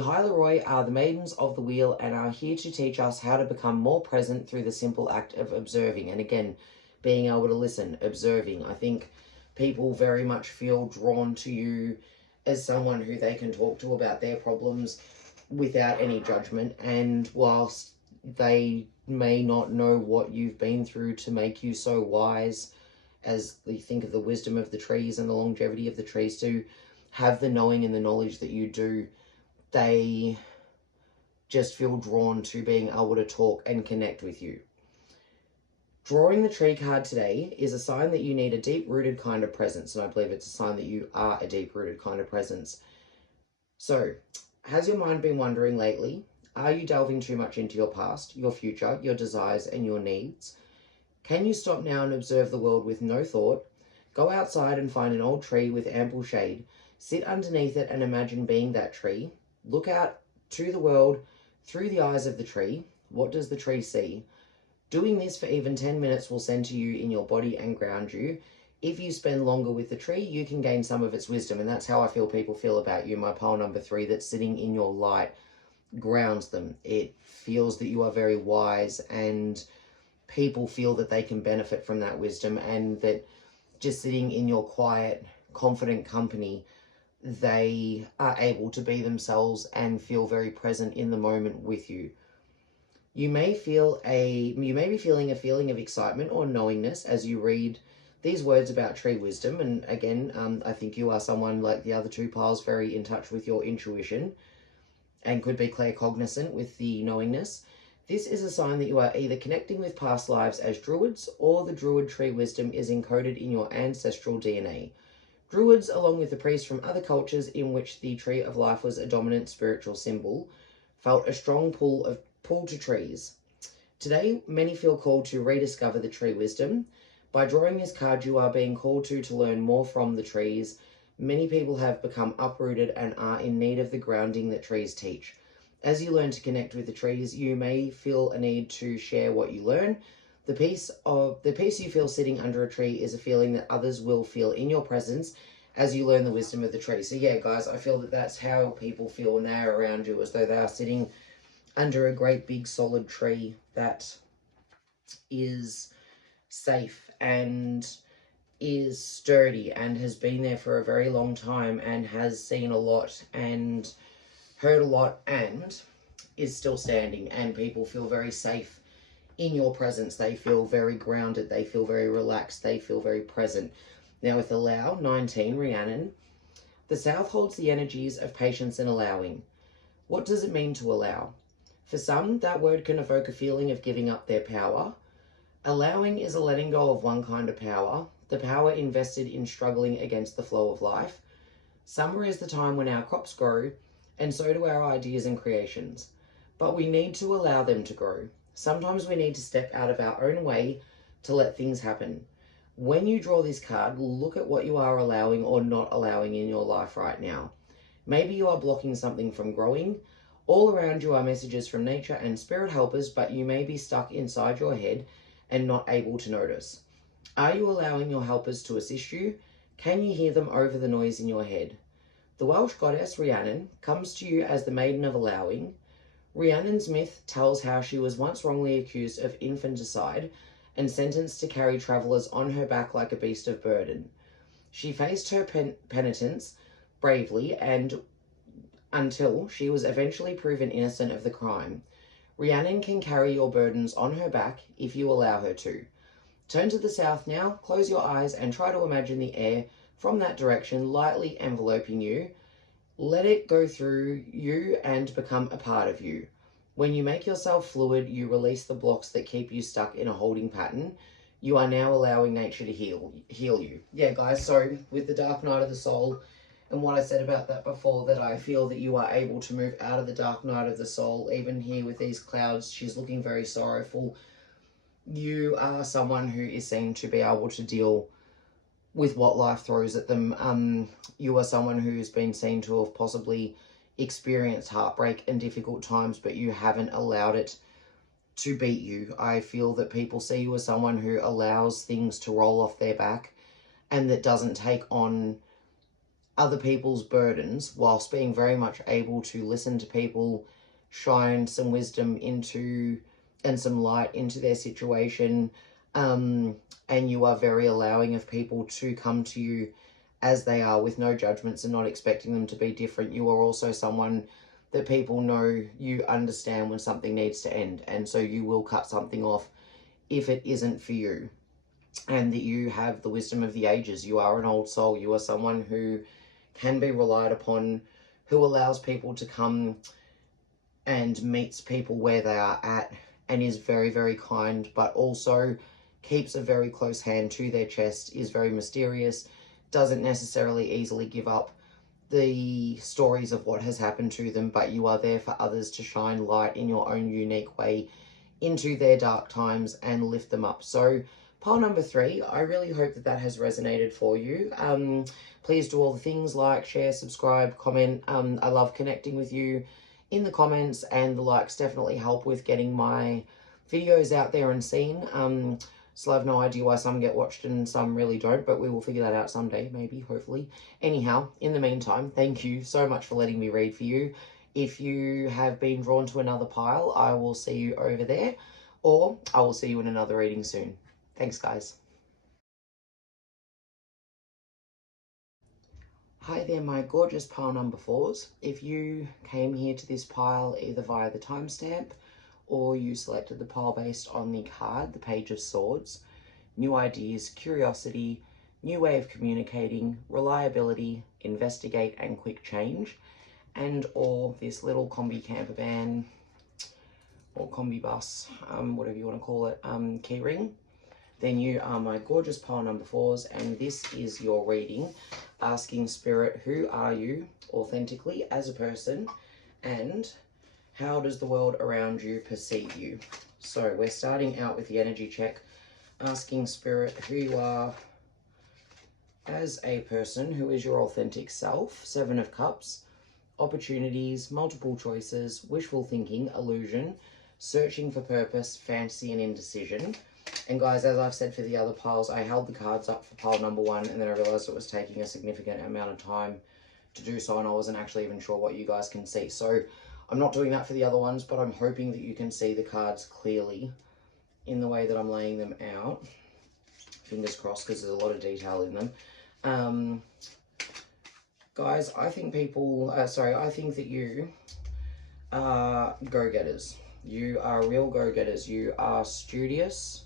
Hylaroi are the maidens of the wheel and are here to teach us how to become more present through the simple act of observing. And again, being able to listen, observing. I think people very much feel drawn to you as someone who they can talk to about their problems without any judgment. And whilst they may not know what you've been through to make you so wise, as they think of the wisdom of the trees and the longevity of the trees, to have the knowing and the knowledge that you do, they just feel drawn to being able to talk and connect with you. Drawing the tree card today is a sign that you need a deep-rooted kind of presence, and I believe it's a sign that you are a deep-rooted kind of presence. So, has your mind been wandering lately? Are you delving too much into your past, your future, your desires, and your needs? Can you stop now and observe the world with no thought? Go outside and find an old tree with ample shade. Sit underneath it and imagine being that tree. Look out to the world through the eyes of the tree. What does the tree see? Doing this for even 10 minutes will center you in your body and ground you. If you spend longer with the tree, you can gain some of its wisdom. And that's how I feel people feel about you. My pile number 3, that sitting in your light grounds them. It feels that you are very wise, and people feel that they can benefit from that wisdom, and that just sitting in your quiet, confident company, they are able to be themselves and feel very present in the moment with you. You may be feeling a feeling of excitement or knowingness as you read these words about tree wisdom. And again, I think you are someone like the other 2 piles, very in touch with your intuition and could be claircognizant with the knowingness. This is a sign that you are either connecting with past lives as druids, or the druid tree wisdom is encoded in your ancestral DNA. Druids, along with the priests from other cultures in which the tree of life was a dominant spiritual symbol, felt a strong pull to trees. Today, many feel called to rediscover the tree wisdom. By drawing this card, you are being called to learn more from the trees. Many people have become uprooted and are in need of the grounding that trees teach. As you learn to connect with the trees, you may feel a need to share what you learn. The peace you feel sitting under a tree is a feeling that others will feel in your presence as you learn the wisdom of the tree. So yeah, guys, I feel that that's how people feel when they're around you, as though they are sitting under a great big solid tree that is safe and is sturdy and has been there for a very long time and has seen a lot and heard a lot and is still standing, and people feel very safe in your presence. They feel very grounded, they feel very relaxed, they feel very present. Now with allow, 19, Rhiannon, the South holds the energies of patience and allowing. What does it mean to allow? For some, that word can evoke a feeling of giving up their power. Allowing is a letting go of one kind of power, the power invested in struggling against the flow of life. Summer is the time when our crops grow, and so do our ideas and creations. But we need to allow them to grow. Sometimes we need to step out of our own way to let things happen. When you draw this card, look at what you are allowing or not allowing in your life right now. Maybe you are blocking something from growing. All around you are messages from nature and spirit helpers, but you may be stuck inside your head and not able to notice. Are you allowing your helpers to assist you? Can you hear them over the noise in your head? The Welsh goddess Rhiannon comes to you as the maiden of allowing. Rhiannon's myth tells how she was once wrongly accused of infanticide and sentenced to carry travellers on her back like a beast of burden. She faced her penitence bravely and until she was eventually proven innocent of the crime. Rhiannon can carry your burdens on her back if you allow her to. Turn to the south now, close your eyes and try to imagine the air from that direction lightly enveloping you. Let it go through you and become a part of you. When you make yourself fluid, you release the blocks that keep you stuck in a holding pattern. You are now allowing nature to heal you. Yeah, guys, so with the dark night of the soul and what I said about that before, that I feel that you are able to move out of the dark night of the soul. Even here with these clouds, she's looking very sorrowful. You are someone who is seen to be able to deal with what life throws at them. You are someone who's been seen to have possibly experienced heartbreak and difficult times, but you haven't allowed it to beat you. I feel that people see you as someone who allows things to roll off their back and that doesn't take on other people's burdens, whilst being very much able to listen to people, shine some wisdom into and some light into their situation. And you are very allowing of people to come to you as they are with no judgments and not expecting them to be different. You are also someone that people know you understand when something needs to end, and so you will cut something off if it isn't for you, and that you have the wisdom of the ages. You are an old soul. You are someone who can be relied upon, who allows people to come and meets people where they are at, and is very, very kind, but also keeps a very close hand to their chest, is very mysterious, doesn't necessarily easily give up the stories of what has happened to them, but you are there for others to shine light in your own unique way into their dark times and lift them up. So pile number 3, I really hope that that has resonated for you. Please do all the things like, share, subscribe, comment. I love connecting with you in the comments, and the likes definitely help with getting my videos out there and seen. Still have no idea why some get watched and some really don't, but we will figure that out someday, maybe, hopefully. Anyhow, in the meantime, thank you so much for letting me read for you. If you have been drawn to another pile, I will see you over there, or I will see you in another reading soon. Thanks, guys. Hi there, my gorgeous pile number 4s. If you came here to this pile either via the timestamp or you selected the pile based on the card, the Page of Swords, new ideas, curiosity, new way of communicating, reliability, investigate and quick change, and or this little combi camper van or combi bus, whatever you want to call it, keyring, then you are my gorgeous pile number 4s, and this is your reading, asking Spirit, who are you authentically as a person, and how does the world around you perceive you? So we're starting out with the energy check, asking Spirit who you are as a person, who is your authentic self. 7 of Cups, opportunities, multiple choices, wishful thinking, illusion, searching for purpose, fantasy and indecision. And guys, as I've said for the other piles, I held the cards up for pile number 1 and then I realised it was taking a significant amount of time to do so, and I wasn't actually even sure what you guys can see. So I'm not doing that for the other ones, but I'm hoping that you can see the cards clearly in the way that I'm laying them out. Fingers crossed, because there's a lot of detail in them. Guys, I think I think that you are go-getters. You are real go-getters. You are studious.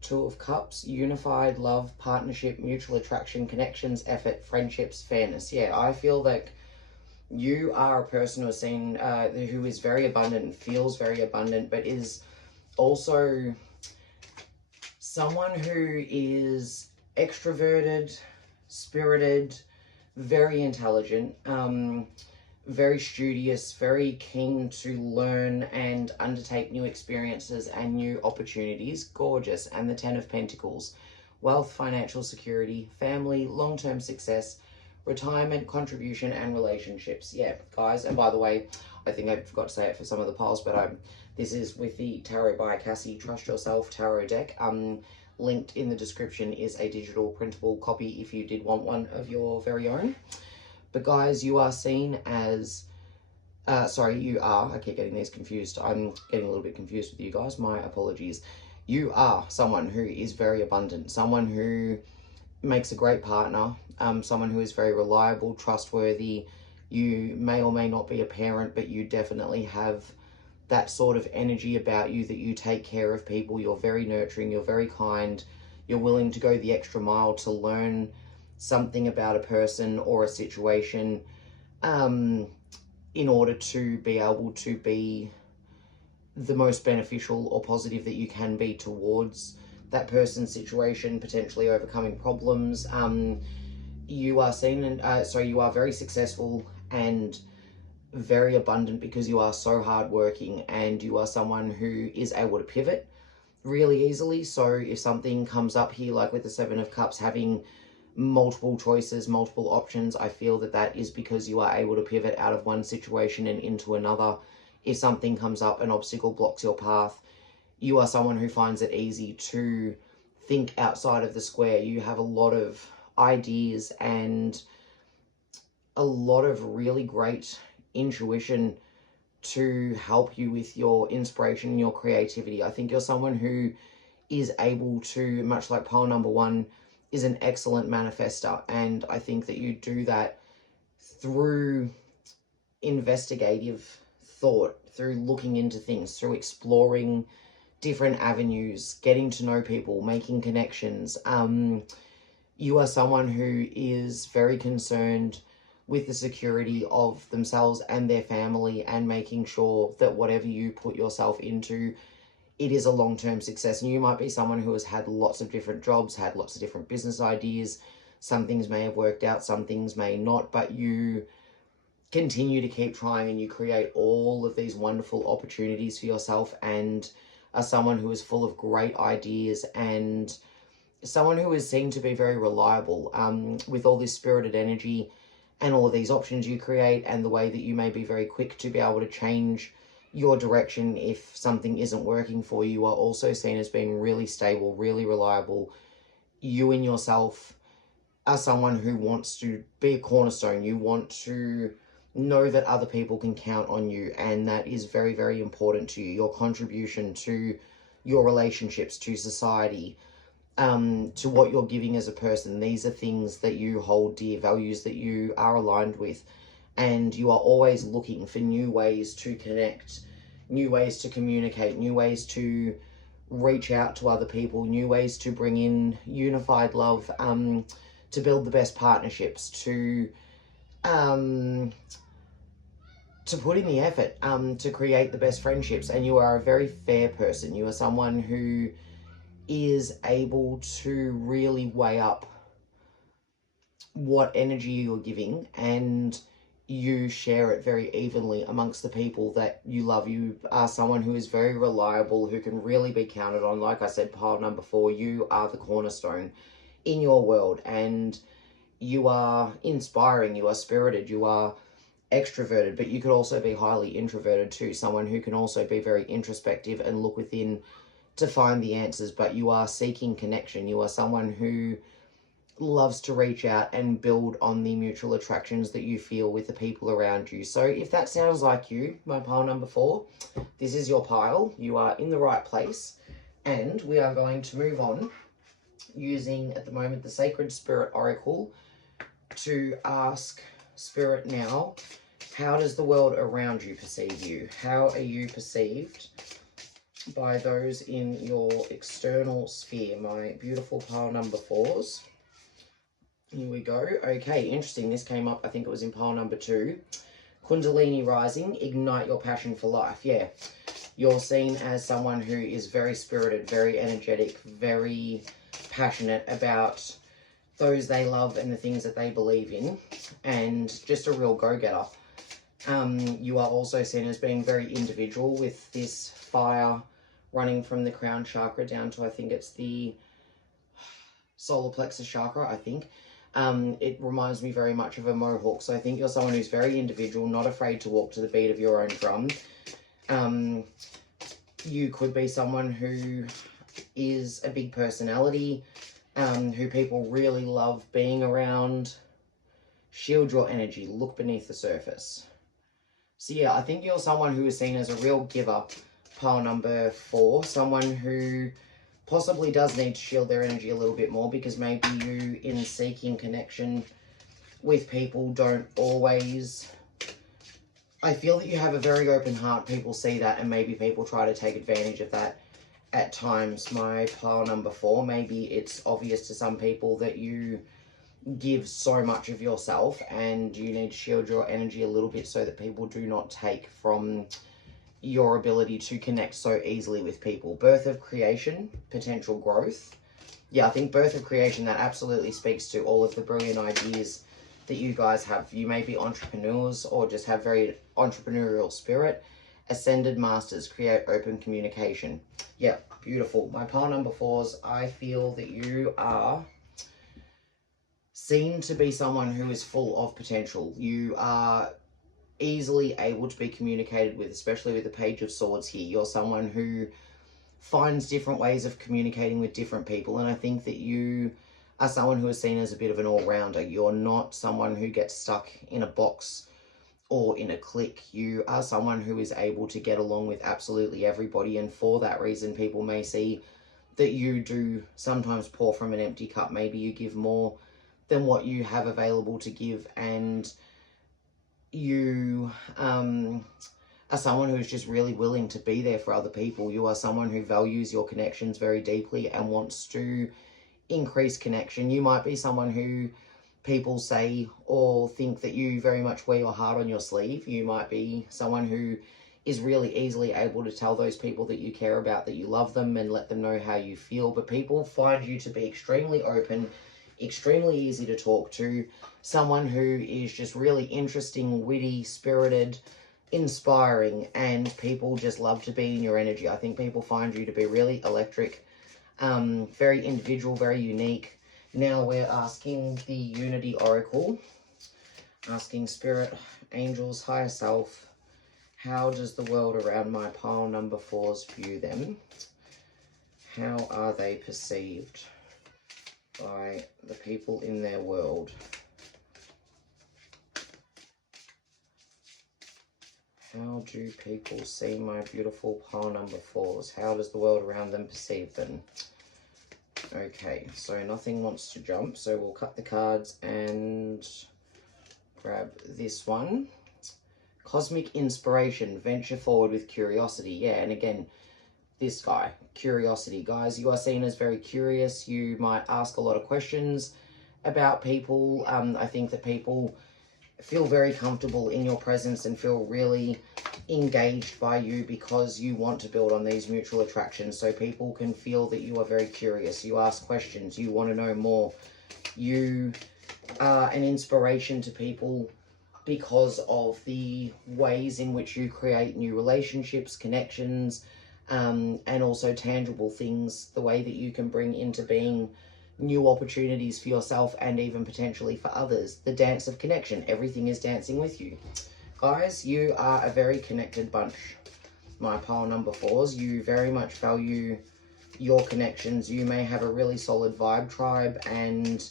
2 of Cups, unified, love, partnership, mutual attraction, connections, effort, friendships, fairness. Yeah, I feel like you are a person who is seen, who is very abundant and feels very abundant, but is also someone who is extroverted, spirited, very intelligent, very studious, very keen to learn and undertake new experiences and new opportunities. Gorgeous. And the 10 of Pentacles, wealth, financial security, family, long-term success, retirement, contribution and relationships. Yeah, guys, and by the way, I think I forgot to say it for some of the piles, but this is with the Tarot by Cassie Trust Yourself tarot deck. Linked in the description is a digital printable copy if you did want one of your very own. But guys, you are seen as sorry, you are, I keep getting these confused. I'm getting a little bit confused with you guys. My apologies. You are someone who is very abundant, someone who makes a great partner, someone who is very reliable, trustworthy. You may or may not be a parent, but you definitely have that sort of energy about you that you take care of people. You're very nurturing, you're very kind, you're willing to go the extra mile to learn something about a person or a situation, in order to be able to be the most beneficial or positive that you can be towards that person's situation, potentially overcoming problems. You are seen and so you are very successful and very abundant because you are so hardworking, and you are someone who is able to pivot really easily. So if something comes up here, like with the Seven of Cups, having multiple choices, multiple options, I feel that that is because you are able to pivot out of one situation and into another. If something comes up, an obstacle blocks your path, you are someone who finds it easy to think outside of the square. You have a lot of ideas and a lot of really great intuition to help you with your inspiration and your creativity. I think you're someone who is able to, much like pile number one, is an excellent manifester. And I think that you do that through investigative thought, through looking into things, through exploring different avenues, getting to know people, making connections. You are someone who is very concerned with the security of themselves and their family, and making sure that whatever you put yourself into, it is a long-term success. And you might be someone who has had lots of different jobs, had lots of different business ideas. Some things may have worked out, some things may not, but you continue to keep trying, and you create all of these wonderful opportunities for yourself, and are someone who is full of great ideas, and someone who is seen to be very reliable, with all this spirited energy and all of these options you create, and the way that you may be very quick to be able to change your direction if something isn't working for you. You are also seen as being really stable, really reliable. You in yourself are someone who wants to be a cornerstone. You want to know that other people can count on you, and that is very, very important to you. Your contribution to your relationships, to society, to what you're giving as a person. These are things that you hold dear, values that you are aligned with, and you are always looking for new ways to connect, new ways to communicate, new ways to reach out to other people, new ways to bring in unified love, to build the best partnerships, to put in the effort, to create the best friendships. And you are a very fair person. You are someone who is able to really weigh up what energy you're giving, and you share it very evenly amongst the people that you love. You are someone who is very reliable, who can really be counted on. Like I said, pile number 4, you are the cornerstone in your world, and you are inspiring, you are spirited, you are extroverted, but you could also be highly introverted too. Someone who can also be very introspective and look within to find the answers, but you are seeking connection. You are someone who loves to reach out and build on the mutual attractions that you feel with the people around you. So if that sounds like you, my pile number 4, this is your pile. You are in the right place, and we are going to move on using, at the moment, the Sacred Spirit Oracle to ask Spirit now, how does the world around you perceive you? How are you perceived by those in your external sphere? My beautiful pile number 4s. Here we go. Okay, interesting. This came up, I think it was in pile number 2. Kundalini rising, ignite your passion for life. Yeah, you're seen as someone who is very spirited, very energetic, very passionate about those they love and the things that they believe in, and just a real go-getter. You are also seen as being very individual, with this fire running from the crown chakra down to, I think it's the solar plexus chakra, I think. It reminds me very much of a mohawk. So I think you're someone who's very individual, not afraid to walk to the beat of your own drum. You could be someone who is a big personality, who people really love being around. Shield your energy, look beneath the surface. So yeah, I think you're someone who is seen as a real giver, pile number 4. Someone who possibly does need to shield their energy a little bit more, because maybe you, in seeking connection with people, don't always... I feel that you have a very open heart. People see that, and maybe people try to take advantage of that at times. My pile number 4, maybe it's obvious to some people that you give so much of yourself and you need to shield your energy a little bit so that people do not take from your ability to connect so easily with people. Birth of creation, potential growth. Yeah, I think birth of creation, that absolutely speaks to all of the brilliant ideas that you guys have. You may be entrepreneurs or just have very entrepreneurial spirit. Ascended masters, create open communication. Yeah, beautiful. My pile number 4s, I feel that you are seen to be someone who is full of potential. You are easily able to be communicated with, especially with the Page of Swords here. You're someone who finds different ways of communicating with different people, and I think that you are someone who is seen as a bit of an all-rounder. You're not someone who gets stuck in a box or in a clique. You are someone who is able to get along with absolutely everybody, and for that reason people may see that you do sometimes pour from an empty cup. Maybe you give more than what you have available to give, and you are someone who's just really willing to be there for other people. You are someone who values your connections very deeply and wants to increase connection. You might be someone who people say or think that you very much wear your heart on your sleeve. You might be someone who is really easily able to tell those people that you care about that you love them and let them know how you feel. But people find you to be extremely open, extremely easy to talk to, someone who is just really interesting, witty, spirited, inspiring, and people just love to be in your energy. I think people find you to be really electric, very individual, very unique. Now we're asking the Unity Oracle, asking Spirit, Angels, Higher Self, how does the world around my pile number 4s view them? How are they perceived by the people in their world? How do people see my beautiful pile number 4s? How does the world around them perceive them? Okay, so nothing wants to jump, so we'll cut the cards and grab this one. Cosmic inspiration, venture forward with curiosity. Yeah, and again, this guy, curiosity. Guys, you are seen as very curious. You might ask a lot of questions about people. I think that people feel very comfortable in your presence and feel really engaged by you because you want to build on these mutual attractions. So people can feel that you are very curious. You ask questions. You want to know more. You are an inspiration to people because of the ways in which you create new relationships, connections, and also tangible things, the way that you can bring into being new opportunities for yourself and even potentially for others. The dance of connection. Everything is dancing with you. Guys, you are a very connected bunch, my pile number 4s. You very much value your connections. You may have a really solid vibe tribe and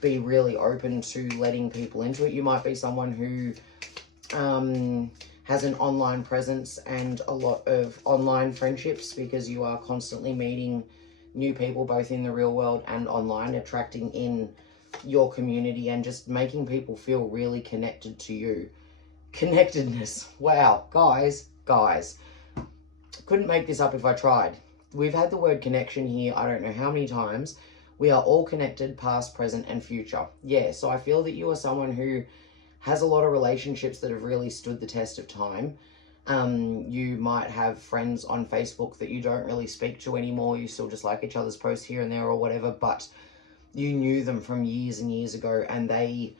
be really open to letting people into it. You might be someone who has an online presence and a lot of online friendships because you are constantly meeting new people both in the real world and online, attracting in your community and just making people feel really connected to you. Connectedness. Wow, guys. Couldn't make this up if I tried. We've had the word connection here I don't know how many times. We are all connected, past, present, and future. Yeah, so I feel that you are someone who has a lot of relationships that have really stood the test of time. You might have friends on Facebook that you don't really speak to anymore. You still just like each other's posts here and there or whatever, but you knew them from years and years ago, and they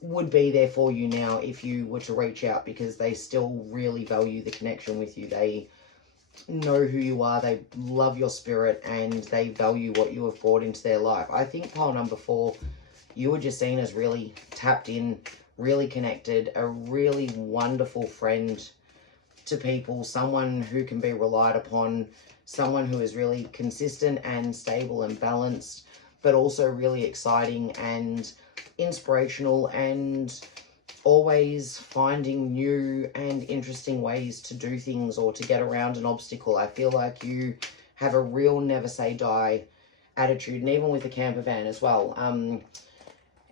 would be there for you now if you were to reach out because they still really value the connection with you. They know who you are, they love your spirit, and they value what you have brought into their life. I think pile number 4, you were just seen as really tapped in, really connected, a really wonderful friend to people, someone who can be relied upon, someone who is really consistent and stable and balanced, but also really exciting and inspirational and always finding new and interesting ways to do things or to get around an obstacle. I feel like you have a real never say die attitude, and even with the camper van as well.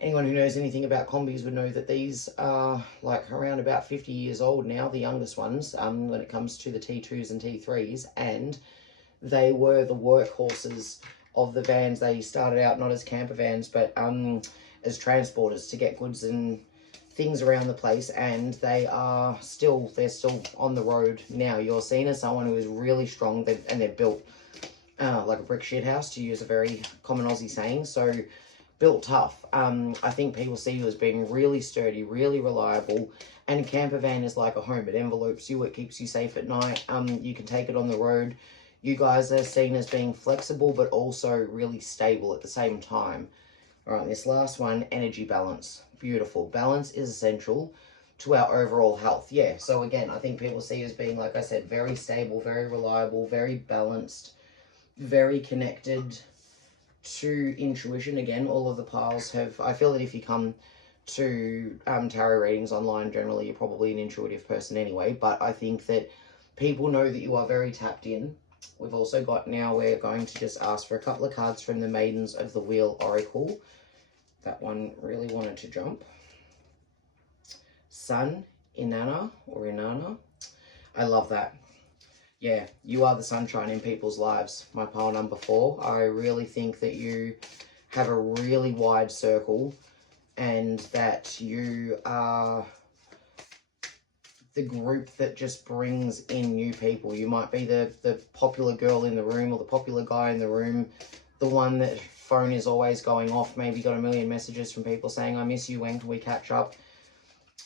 Anyone who knows anything about combis would know that these are like around about 50 years old now, the youngest ones, when it comes to the T2s and T3s, and they were the workhorses of the vans. They started out not as camper vans, but as transporters to get goods and things around the place, and they're still on the road now. You're seen as someone who is really strong, and they're built like a brick shit house, to use a very common Aussie saying. So built tough. I think people see you as being really sturdy, really reliable, and a camper van is like a home. It envelopes you, it keeps you safe at night. You can take it on the road. You guys are seen as being flexible, but also really stable at the same time. All right, this last one, energy balance. Beautiful. Balance is essential to our overall health. Yeah, so again, I think people see you as being, like I said, very stable, very reliable, very balanced, very connected to intuition. Again, all of the piles have, I feel that if you come to tarot readings online, generally you're probably an intuitive person anyway, but I think that people know that you are very tapped in. We've also got, now we're going to just ask for a couple of cards from the Maidens of the Wheel Oracle. That one really wanted to jump. Sun, Inanna, or Inanna. I love that. Yeah, you are the sunshine in people's lives, my pile number 4. I really think that you have a really wide circle, and that you are the group that just brings in new people. You might be the popular girl in the room, or the popular guy in the room, the one that phone is always going off. Maybe got a million messages from people saying, I miss you, when can we catch up?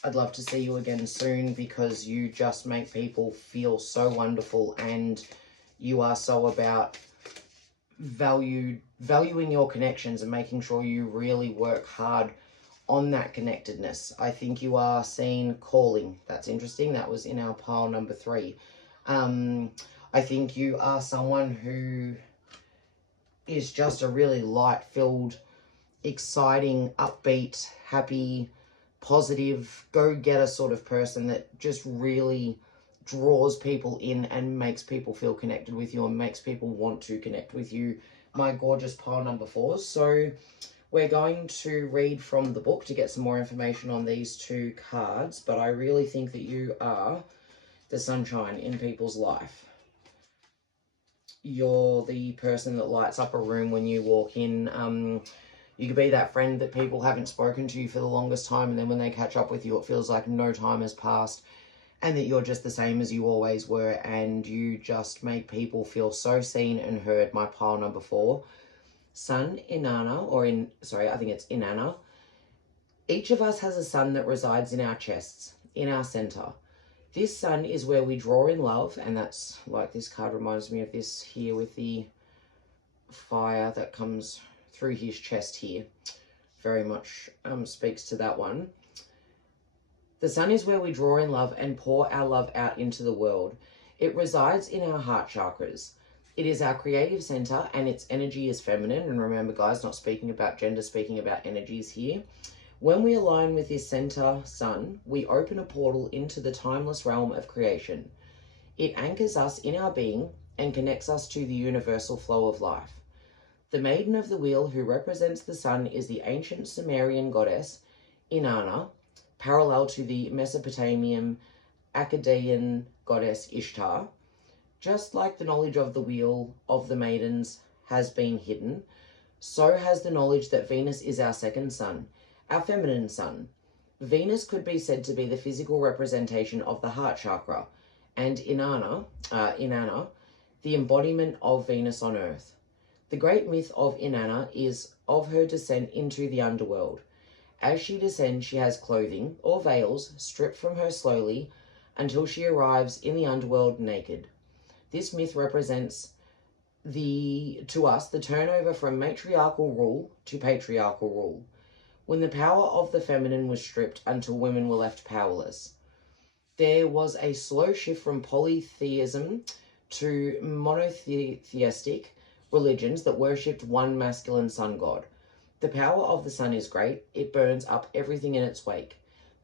I'd love to see you again soon, because you just make people feel so wonderful, and you are so about valuing your connections and making sure you really work hard on that connectedness. I think you are seen calling. That's interesting. That was in our pile number 3. I think you are someone who is just a really light-filled, exciting, upbeat, happy, positive, go-getter sort of person that just really draws people in and makes people feel connected with you and makes people want to connect with you, my gorgeous pile number 4s. So we're going to read from the book to get some more information on these 2 cards, but I really think that you are the sunshine in people's life. You're the person that lights up a room when you walk in. You could be that friend that people haven't spoken to you for the longest time, and then when they catch up with you, it feels like no time has passed, and that you're just the same as you always were, and you just make people feel so seen and heard, my pile number 4. Sun, Inanna, I think it's Inanna. Each of us has a sun that resides in our chests, in our center. This sun is where we draw in love, and that's like, this card reminds me of this here with the fire that comes through his chest here. Very much speaks to that one. The sun is where we draw in love and pour our love out into the world. It resides in our heart chakras. It is our creative center, and its energy is feminine. And remember, guys, not speaking about gender, speaking about energies here. When we align with this center sun, we open a portal into the timeless realm of creation. It anchors us in our being and connects us to the universal flow of life. The Maiden of the Wheel, who represents the sun, is the ancient Sumerian goddess Inanna, parallel to the Mesopotamian Akkadian goddess Ishtar. Just like the knowledge of the wheel of the maidens has been hidden, so has the knowledge that Venus is our second sun, our feminine sun. Venus could be said to be the physical representation of the heart chakra, and Inanna, the embodiment of Venus on earth. The great myth of Inanna is of her descent into the underworld. As she descends, she has clothing, or veils, stripped from her slowly until she arrives in the underworld naked. This myth represents to us the turnover from matriarchal rule to patriarchal rule, when the power of the feminine was stripped until women were left powerless. There was a slow shift from polytheism to monotheistic religions that worshipped one masculine sun god. The power of the sun is great. It burns up everything in its wake.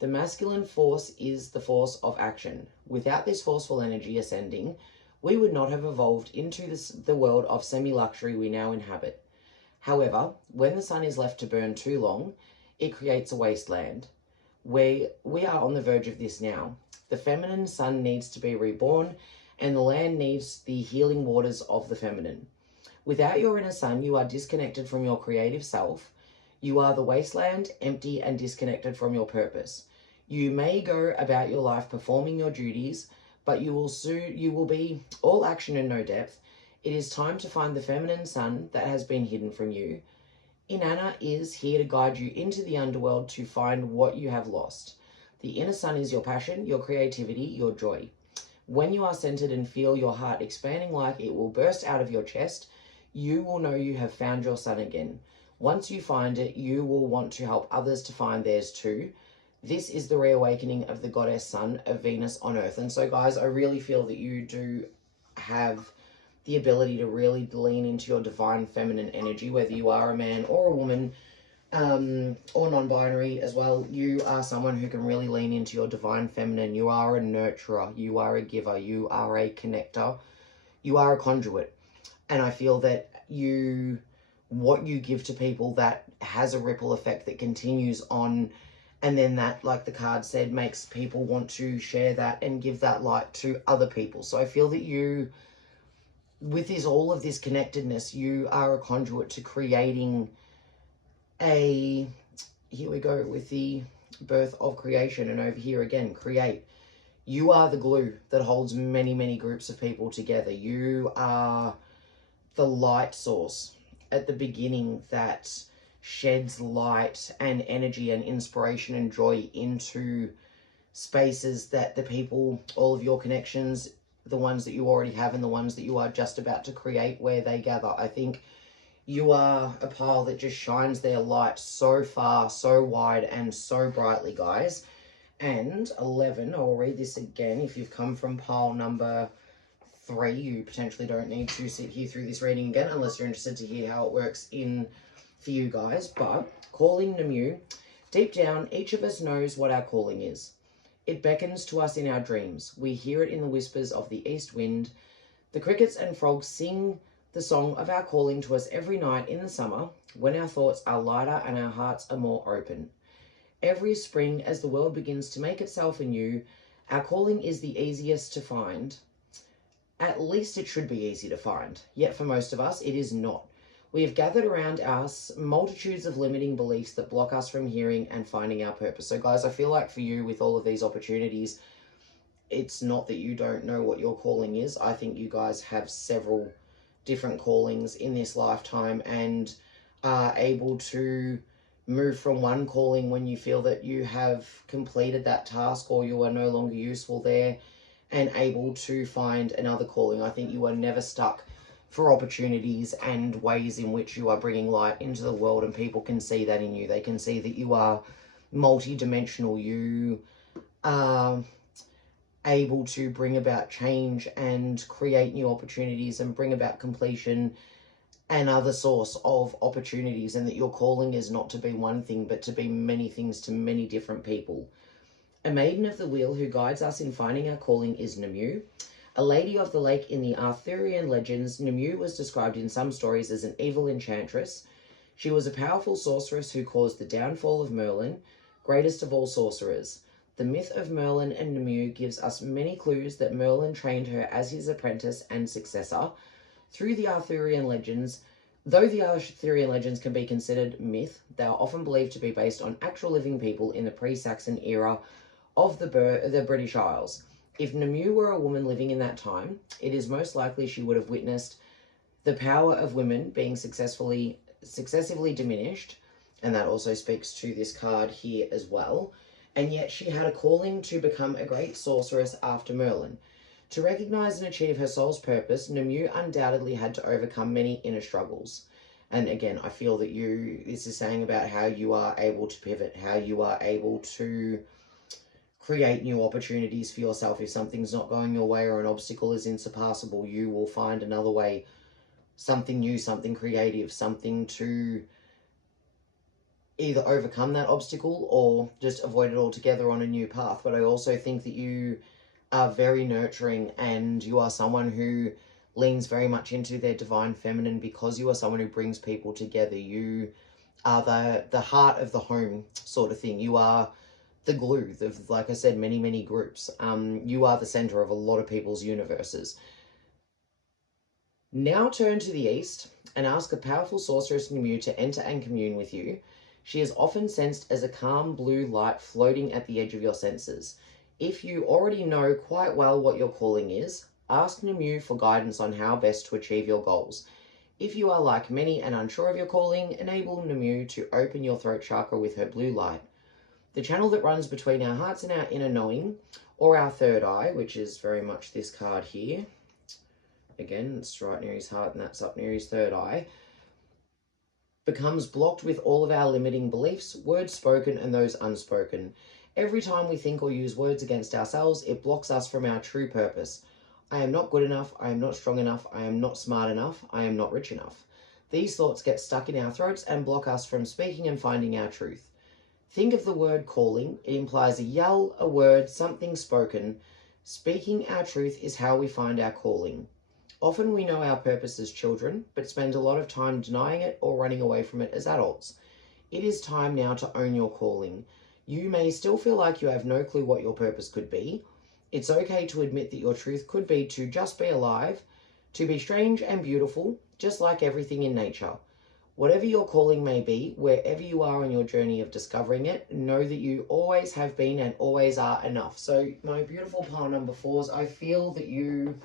The masculine force is the force of action. Without this forceful energy ascending, we would not have evolved into the world of semi-luxury we now inhabit. However, when the sun is left to burn too long, it creates a wasteland. We are on the verge of this now. The feminine sun needs to be reborn, and the land needs the healing waters of the feminine. Without your inner sun, you are disconnected from your creative self. You are the wasteland, empty and disconnected from your purpose. You may go about your life performing your duties, but you will be all action and no depth. It is time to find the feminine sun that has been hidden from you. Inanna is here to guide you into the underworld to find what you have lost. The inner sun is your passion, your creativity, your joy. When you are centered and feel your heart expanding like it will burst out of your chest, you will know you have found your sun again. Once you find it, you will want to help others to find theirs too. This is the reawakening of the goddess sun of Venus on Earth. And so, guys, I really feel that you do have the ability to really lean into your divine feminine energy, whether you are a man or a woman, or non-binary as well. You are someone who can really lean into your divine feminine. You are a nurturer. You are a giver. You are a connector. You are a conduit. And I feel that what you give to people, that has a ripple effect that continues on. And then that, like the card said, makes people want to share that and give that light to other people. So I feel that you, with all of this connectedness, you are a conduit to creating here we go with the birth of creation. And over here again, create. You are the glue that holds many, many groups of people together. You are the light source at the beginning that sheds light and energy and inspiration and joy into spaces that the people, all of your connections, the ones that you already have and the ones that you are just about to create, where they gather. I think you are a pile that just shines their light so far, so wide, and so brightly, guys. And 11, I'll read this again. If you've come from pile number 3, you potentially don't need to sit here through this reading again unless you're interested to hear how it works for you guys. But calling Namu, deep down, each of us knows what our calling is. It beckons to us in our dreams. We hear it in the whispers of the east wind. The crickets and frogs sing the song of our calling to us every night in the summer, when our thoughts are lighter and our hearts are more open. Every spring, as the world begins to make itself anew, our calling is the easiest to find. At least it should be easy to find, yet for most of us it is not. We have gathered around us multitudes of limiting beliefs that block us from hearing and finding our purpose. So guys, I feel like for you, with all of these opportunities, it's not that you don't know what your calling is. I think you guys have several different callings in this lifetime and are able to move from one calling when you feel that you have completed that task or you are no longer useful there, and able to find another calling. I think you are never stuck for opportunities and ways in which you are bringing light into the world, and people can see that in you. They can see that you are multi-dimensional. You are able to bring about change and create new opportunities and bring about completion and other source of opportunities, and that your calling is not to be one thing but to be many things to many different people. A maiden of the wheel who guides us in finding our calling is Namu. A lady of the lake in the Arthurian legends, Namu was described in some stories as an evil enchantress. She was a powerful sorceress who caused the downfall of Merlin, greatest of all sorcerers. The myth of Merlin and Namu gives us many clues that Merlin trained her as his apprentice and successor. Through the Arthurian legends, though the Arthurian legends can be considered myth, they are often believed to be based on actual living people in the pre-Saxon era of the British Isles. If Namu were a woman living in that time, it is most likely she would have witnessed the power of women being successively diminished, and that also speaks to this card here as well. And yet she had a calling to become a great sorceress after Merlin. To recognize and achieve her soul's purpose, Namu undoubtedly had to overcome many inner struggles. And again, I feel that this is saying about how you are able to pivot, how you are able to create new opportunities for yourself. If something's not going your way or an obstacle is insurpassable, you will find another way, something new, something creative, something to either overcome that obstacle or just avoid it altogether on a new path. But I also think that you are very nurturing, and you are someone who leans very much into their divine feminine, because you are someone who brings people together. You are the heart of the home sort of thing. You are the glue of, like I said, many groups. You are the center of a lot of people's universes. Now turn to the east and ask a powerful sorceress Nimue to enter and commune with you. She is often sensed as a calm blue light floating at the edge of your senses. If you already know quite well what your calling is, ask Nimue for guidance on how best to achieve your goals. If you are like many and unsure of your calling, enable Nimue to open your throat chakra with her blue light. The channel that runs between our hearts and our inner knowing, or our third eye, which is very much this card here. Again, it's right near his heart and that's up near his third eye, becomes blocked with all of our limiting beliefs, words spoken and those unspoken. Every time we think or use words against ourselves, it blocks us from our true purpose. I am not good enough, I am not strong enough, I am not smart enough, I am not rich enough. These thoughts get stuck in our throats and block us from speaking and finding our truth. Think of the word calling. It implies a yell, a word, something spoken. Speaking our truth is how we find our calling. Often we know our purpose as children, but spend a lot of time denying it or running away from it as adults. It is time now to own your calling. You may still feel like you have no clue what your purpose could be. It's okay to admit that your truth could be to just be alive, to be strange and beautiful, just like everything in nature. Whatever your calling may be, wherever you are on your journey of discovering it, know that you always have been and always are enough. So my beautiful pile number 4s, I feel that you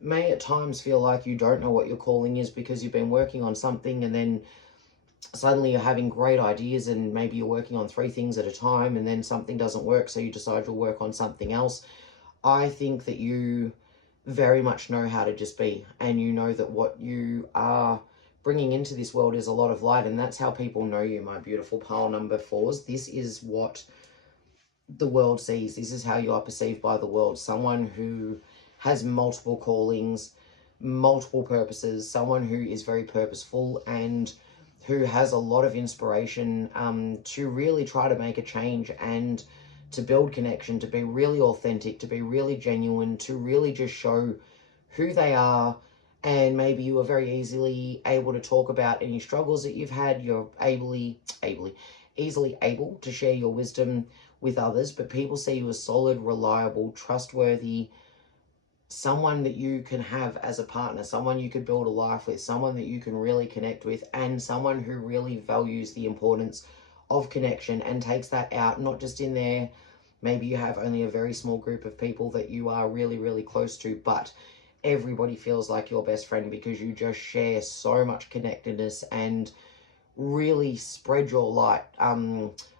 may at times feel like you don't know what your calling is because you've been working on something and then suddenly you're having great ideas and maybe you're working on 3 things at a time and then something doesn't work, so you decide to work on something else. I think that you very much know how to just be, and you know that what you are bringing into this world is a lot of light, and that's how people know you, my beautiful pile number 4s. This is what the world sees. This is how you are perceived by the world. Someone who has multiple callings, multiple purposes, someone who is very purposeful and who has a lot of inspiration to really try to make a change and to build connection, to be really authentic, to be really genuine, to really just show who they are. And maybe you are very easily able to talk about any struggles that you've had. You're easily able to share your wisdom with others, but people see you as solid, reliable, trustworthy, someone that you can have as a partner, someone you could build a life with, someone that you can really connect with, and someone who really values the importance of connection and takes that out, not just in there. Maybe you have only a very small group of people that you are really close to, but everybody feels like your best friend because you just share so much connectedness and really spread your light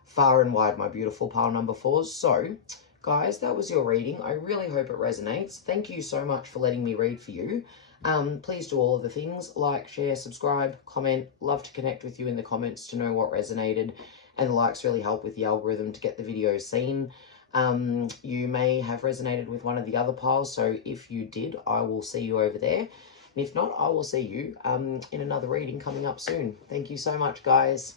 far and wide, my beautiful pile number 4s. So guys, that was your reading. I really hope it resonates. Thank you so much for letting me read for you. Please do all of the things, like, share, subscribe, comment. Love to connect with you in the comments to know what resonated, and the likes really help with the algorithm to get the videos seen. You may have resonated with one of the other piles, so if you did, I will see you over there. And if not, I will see you in another reading coming up soon. Thank you so much, guys.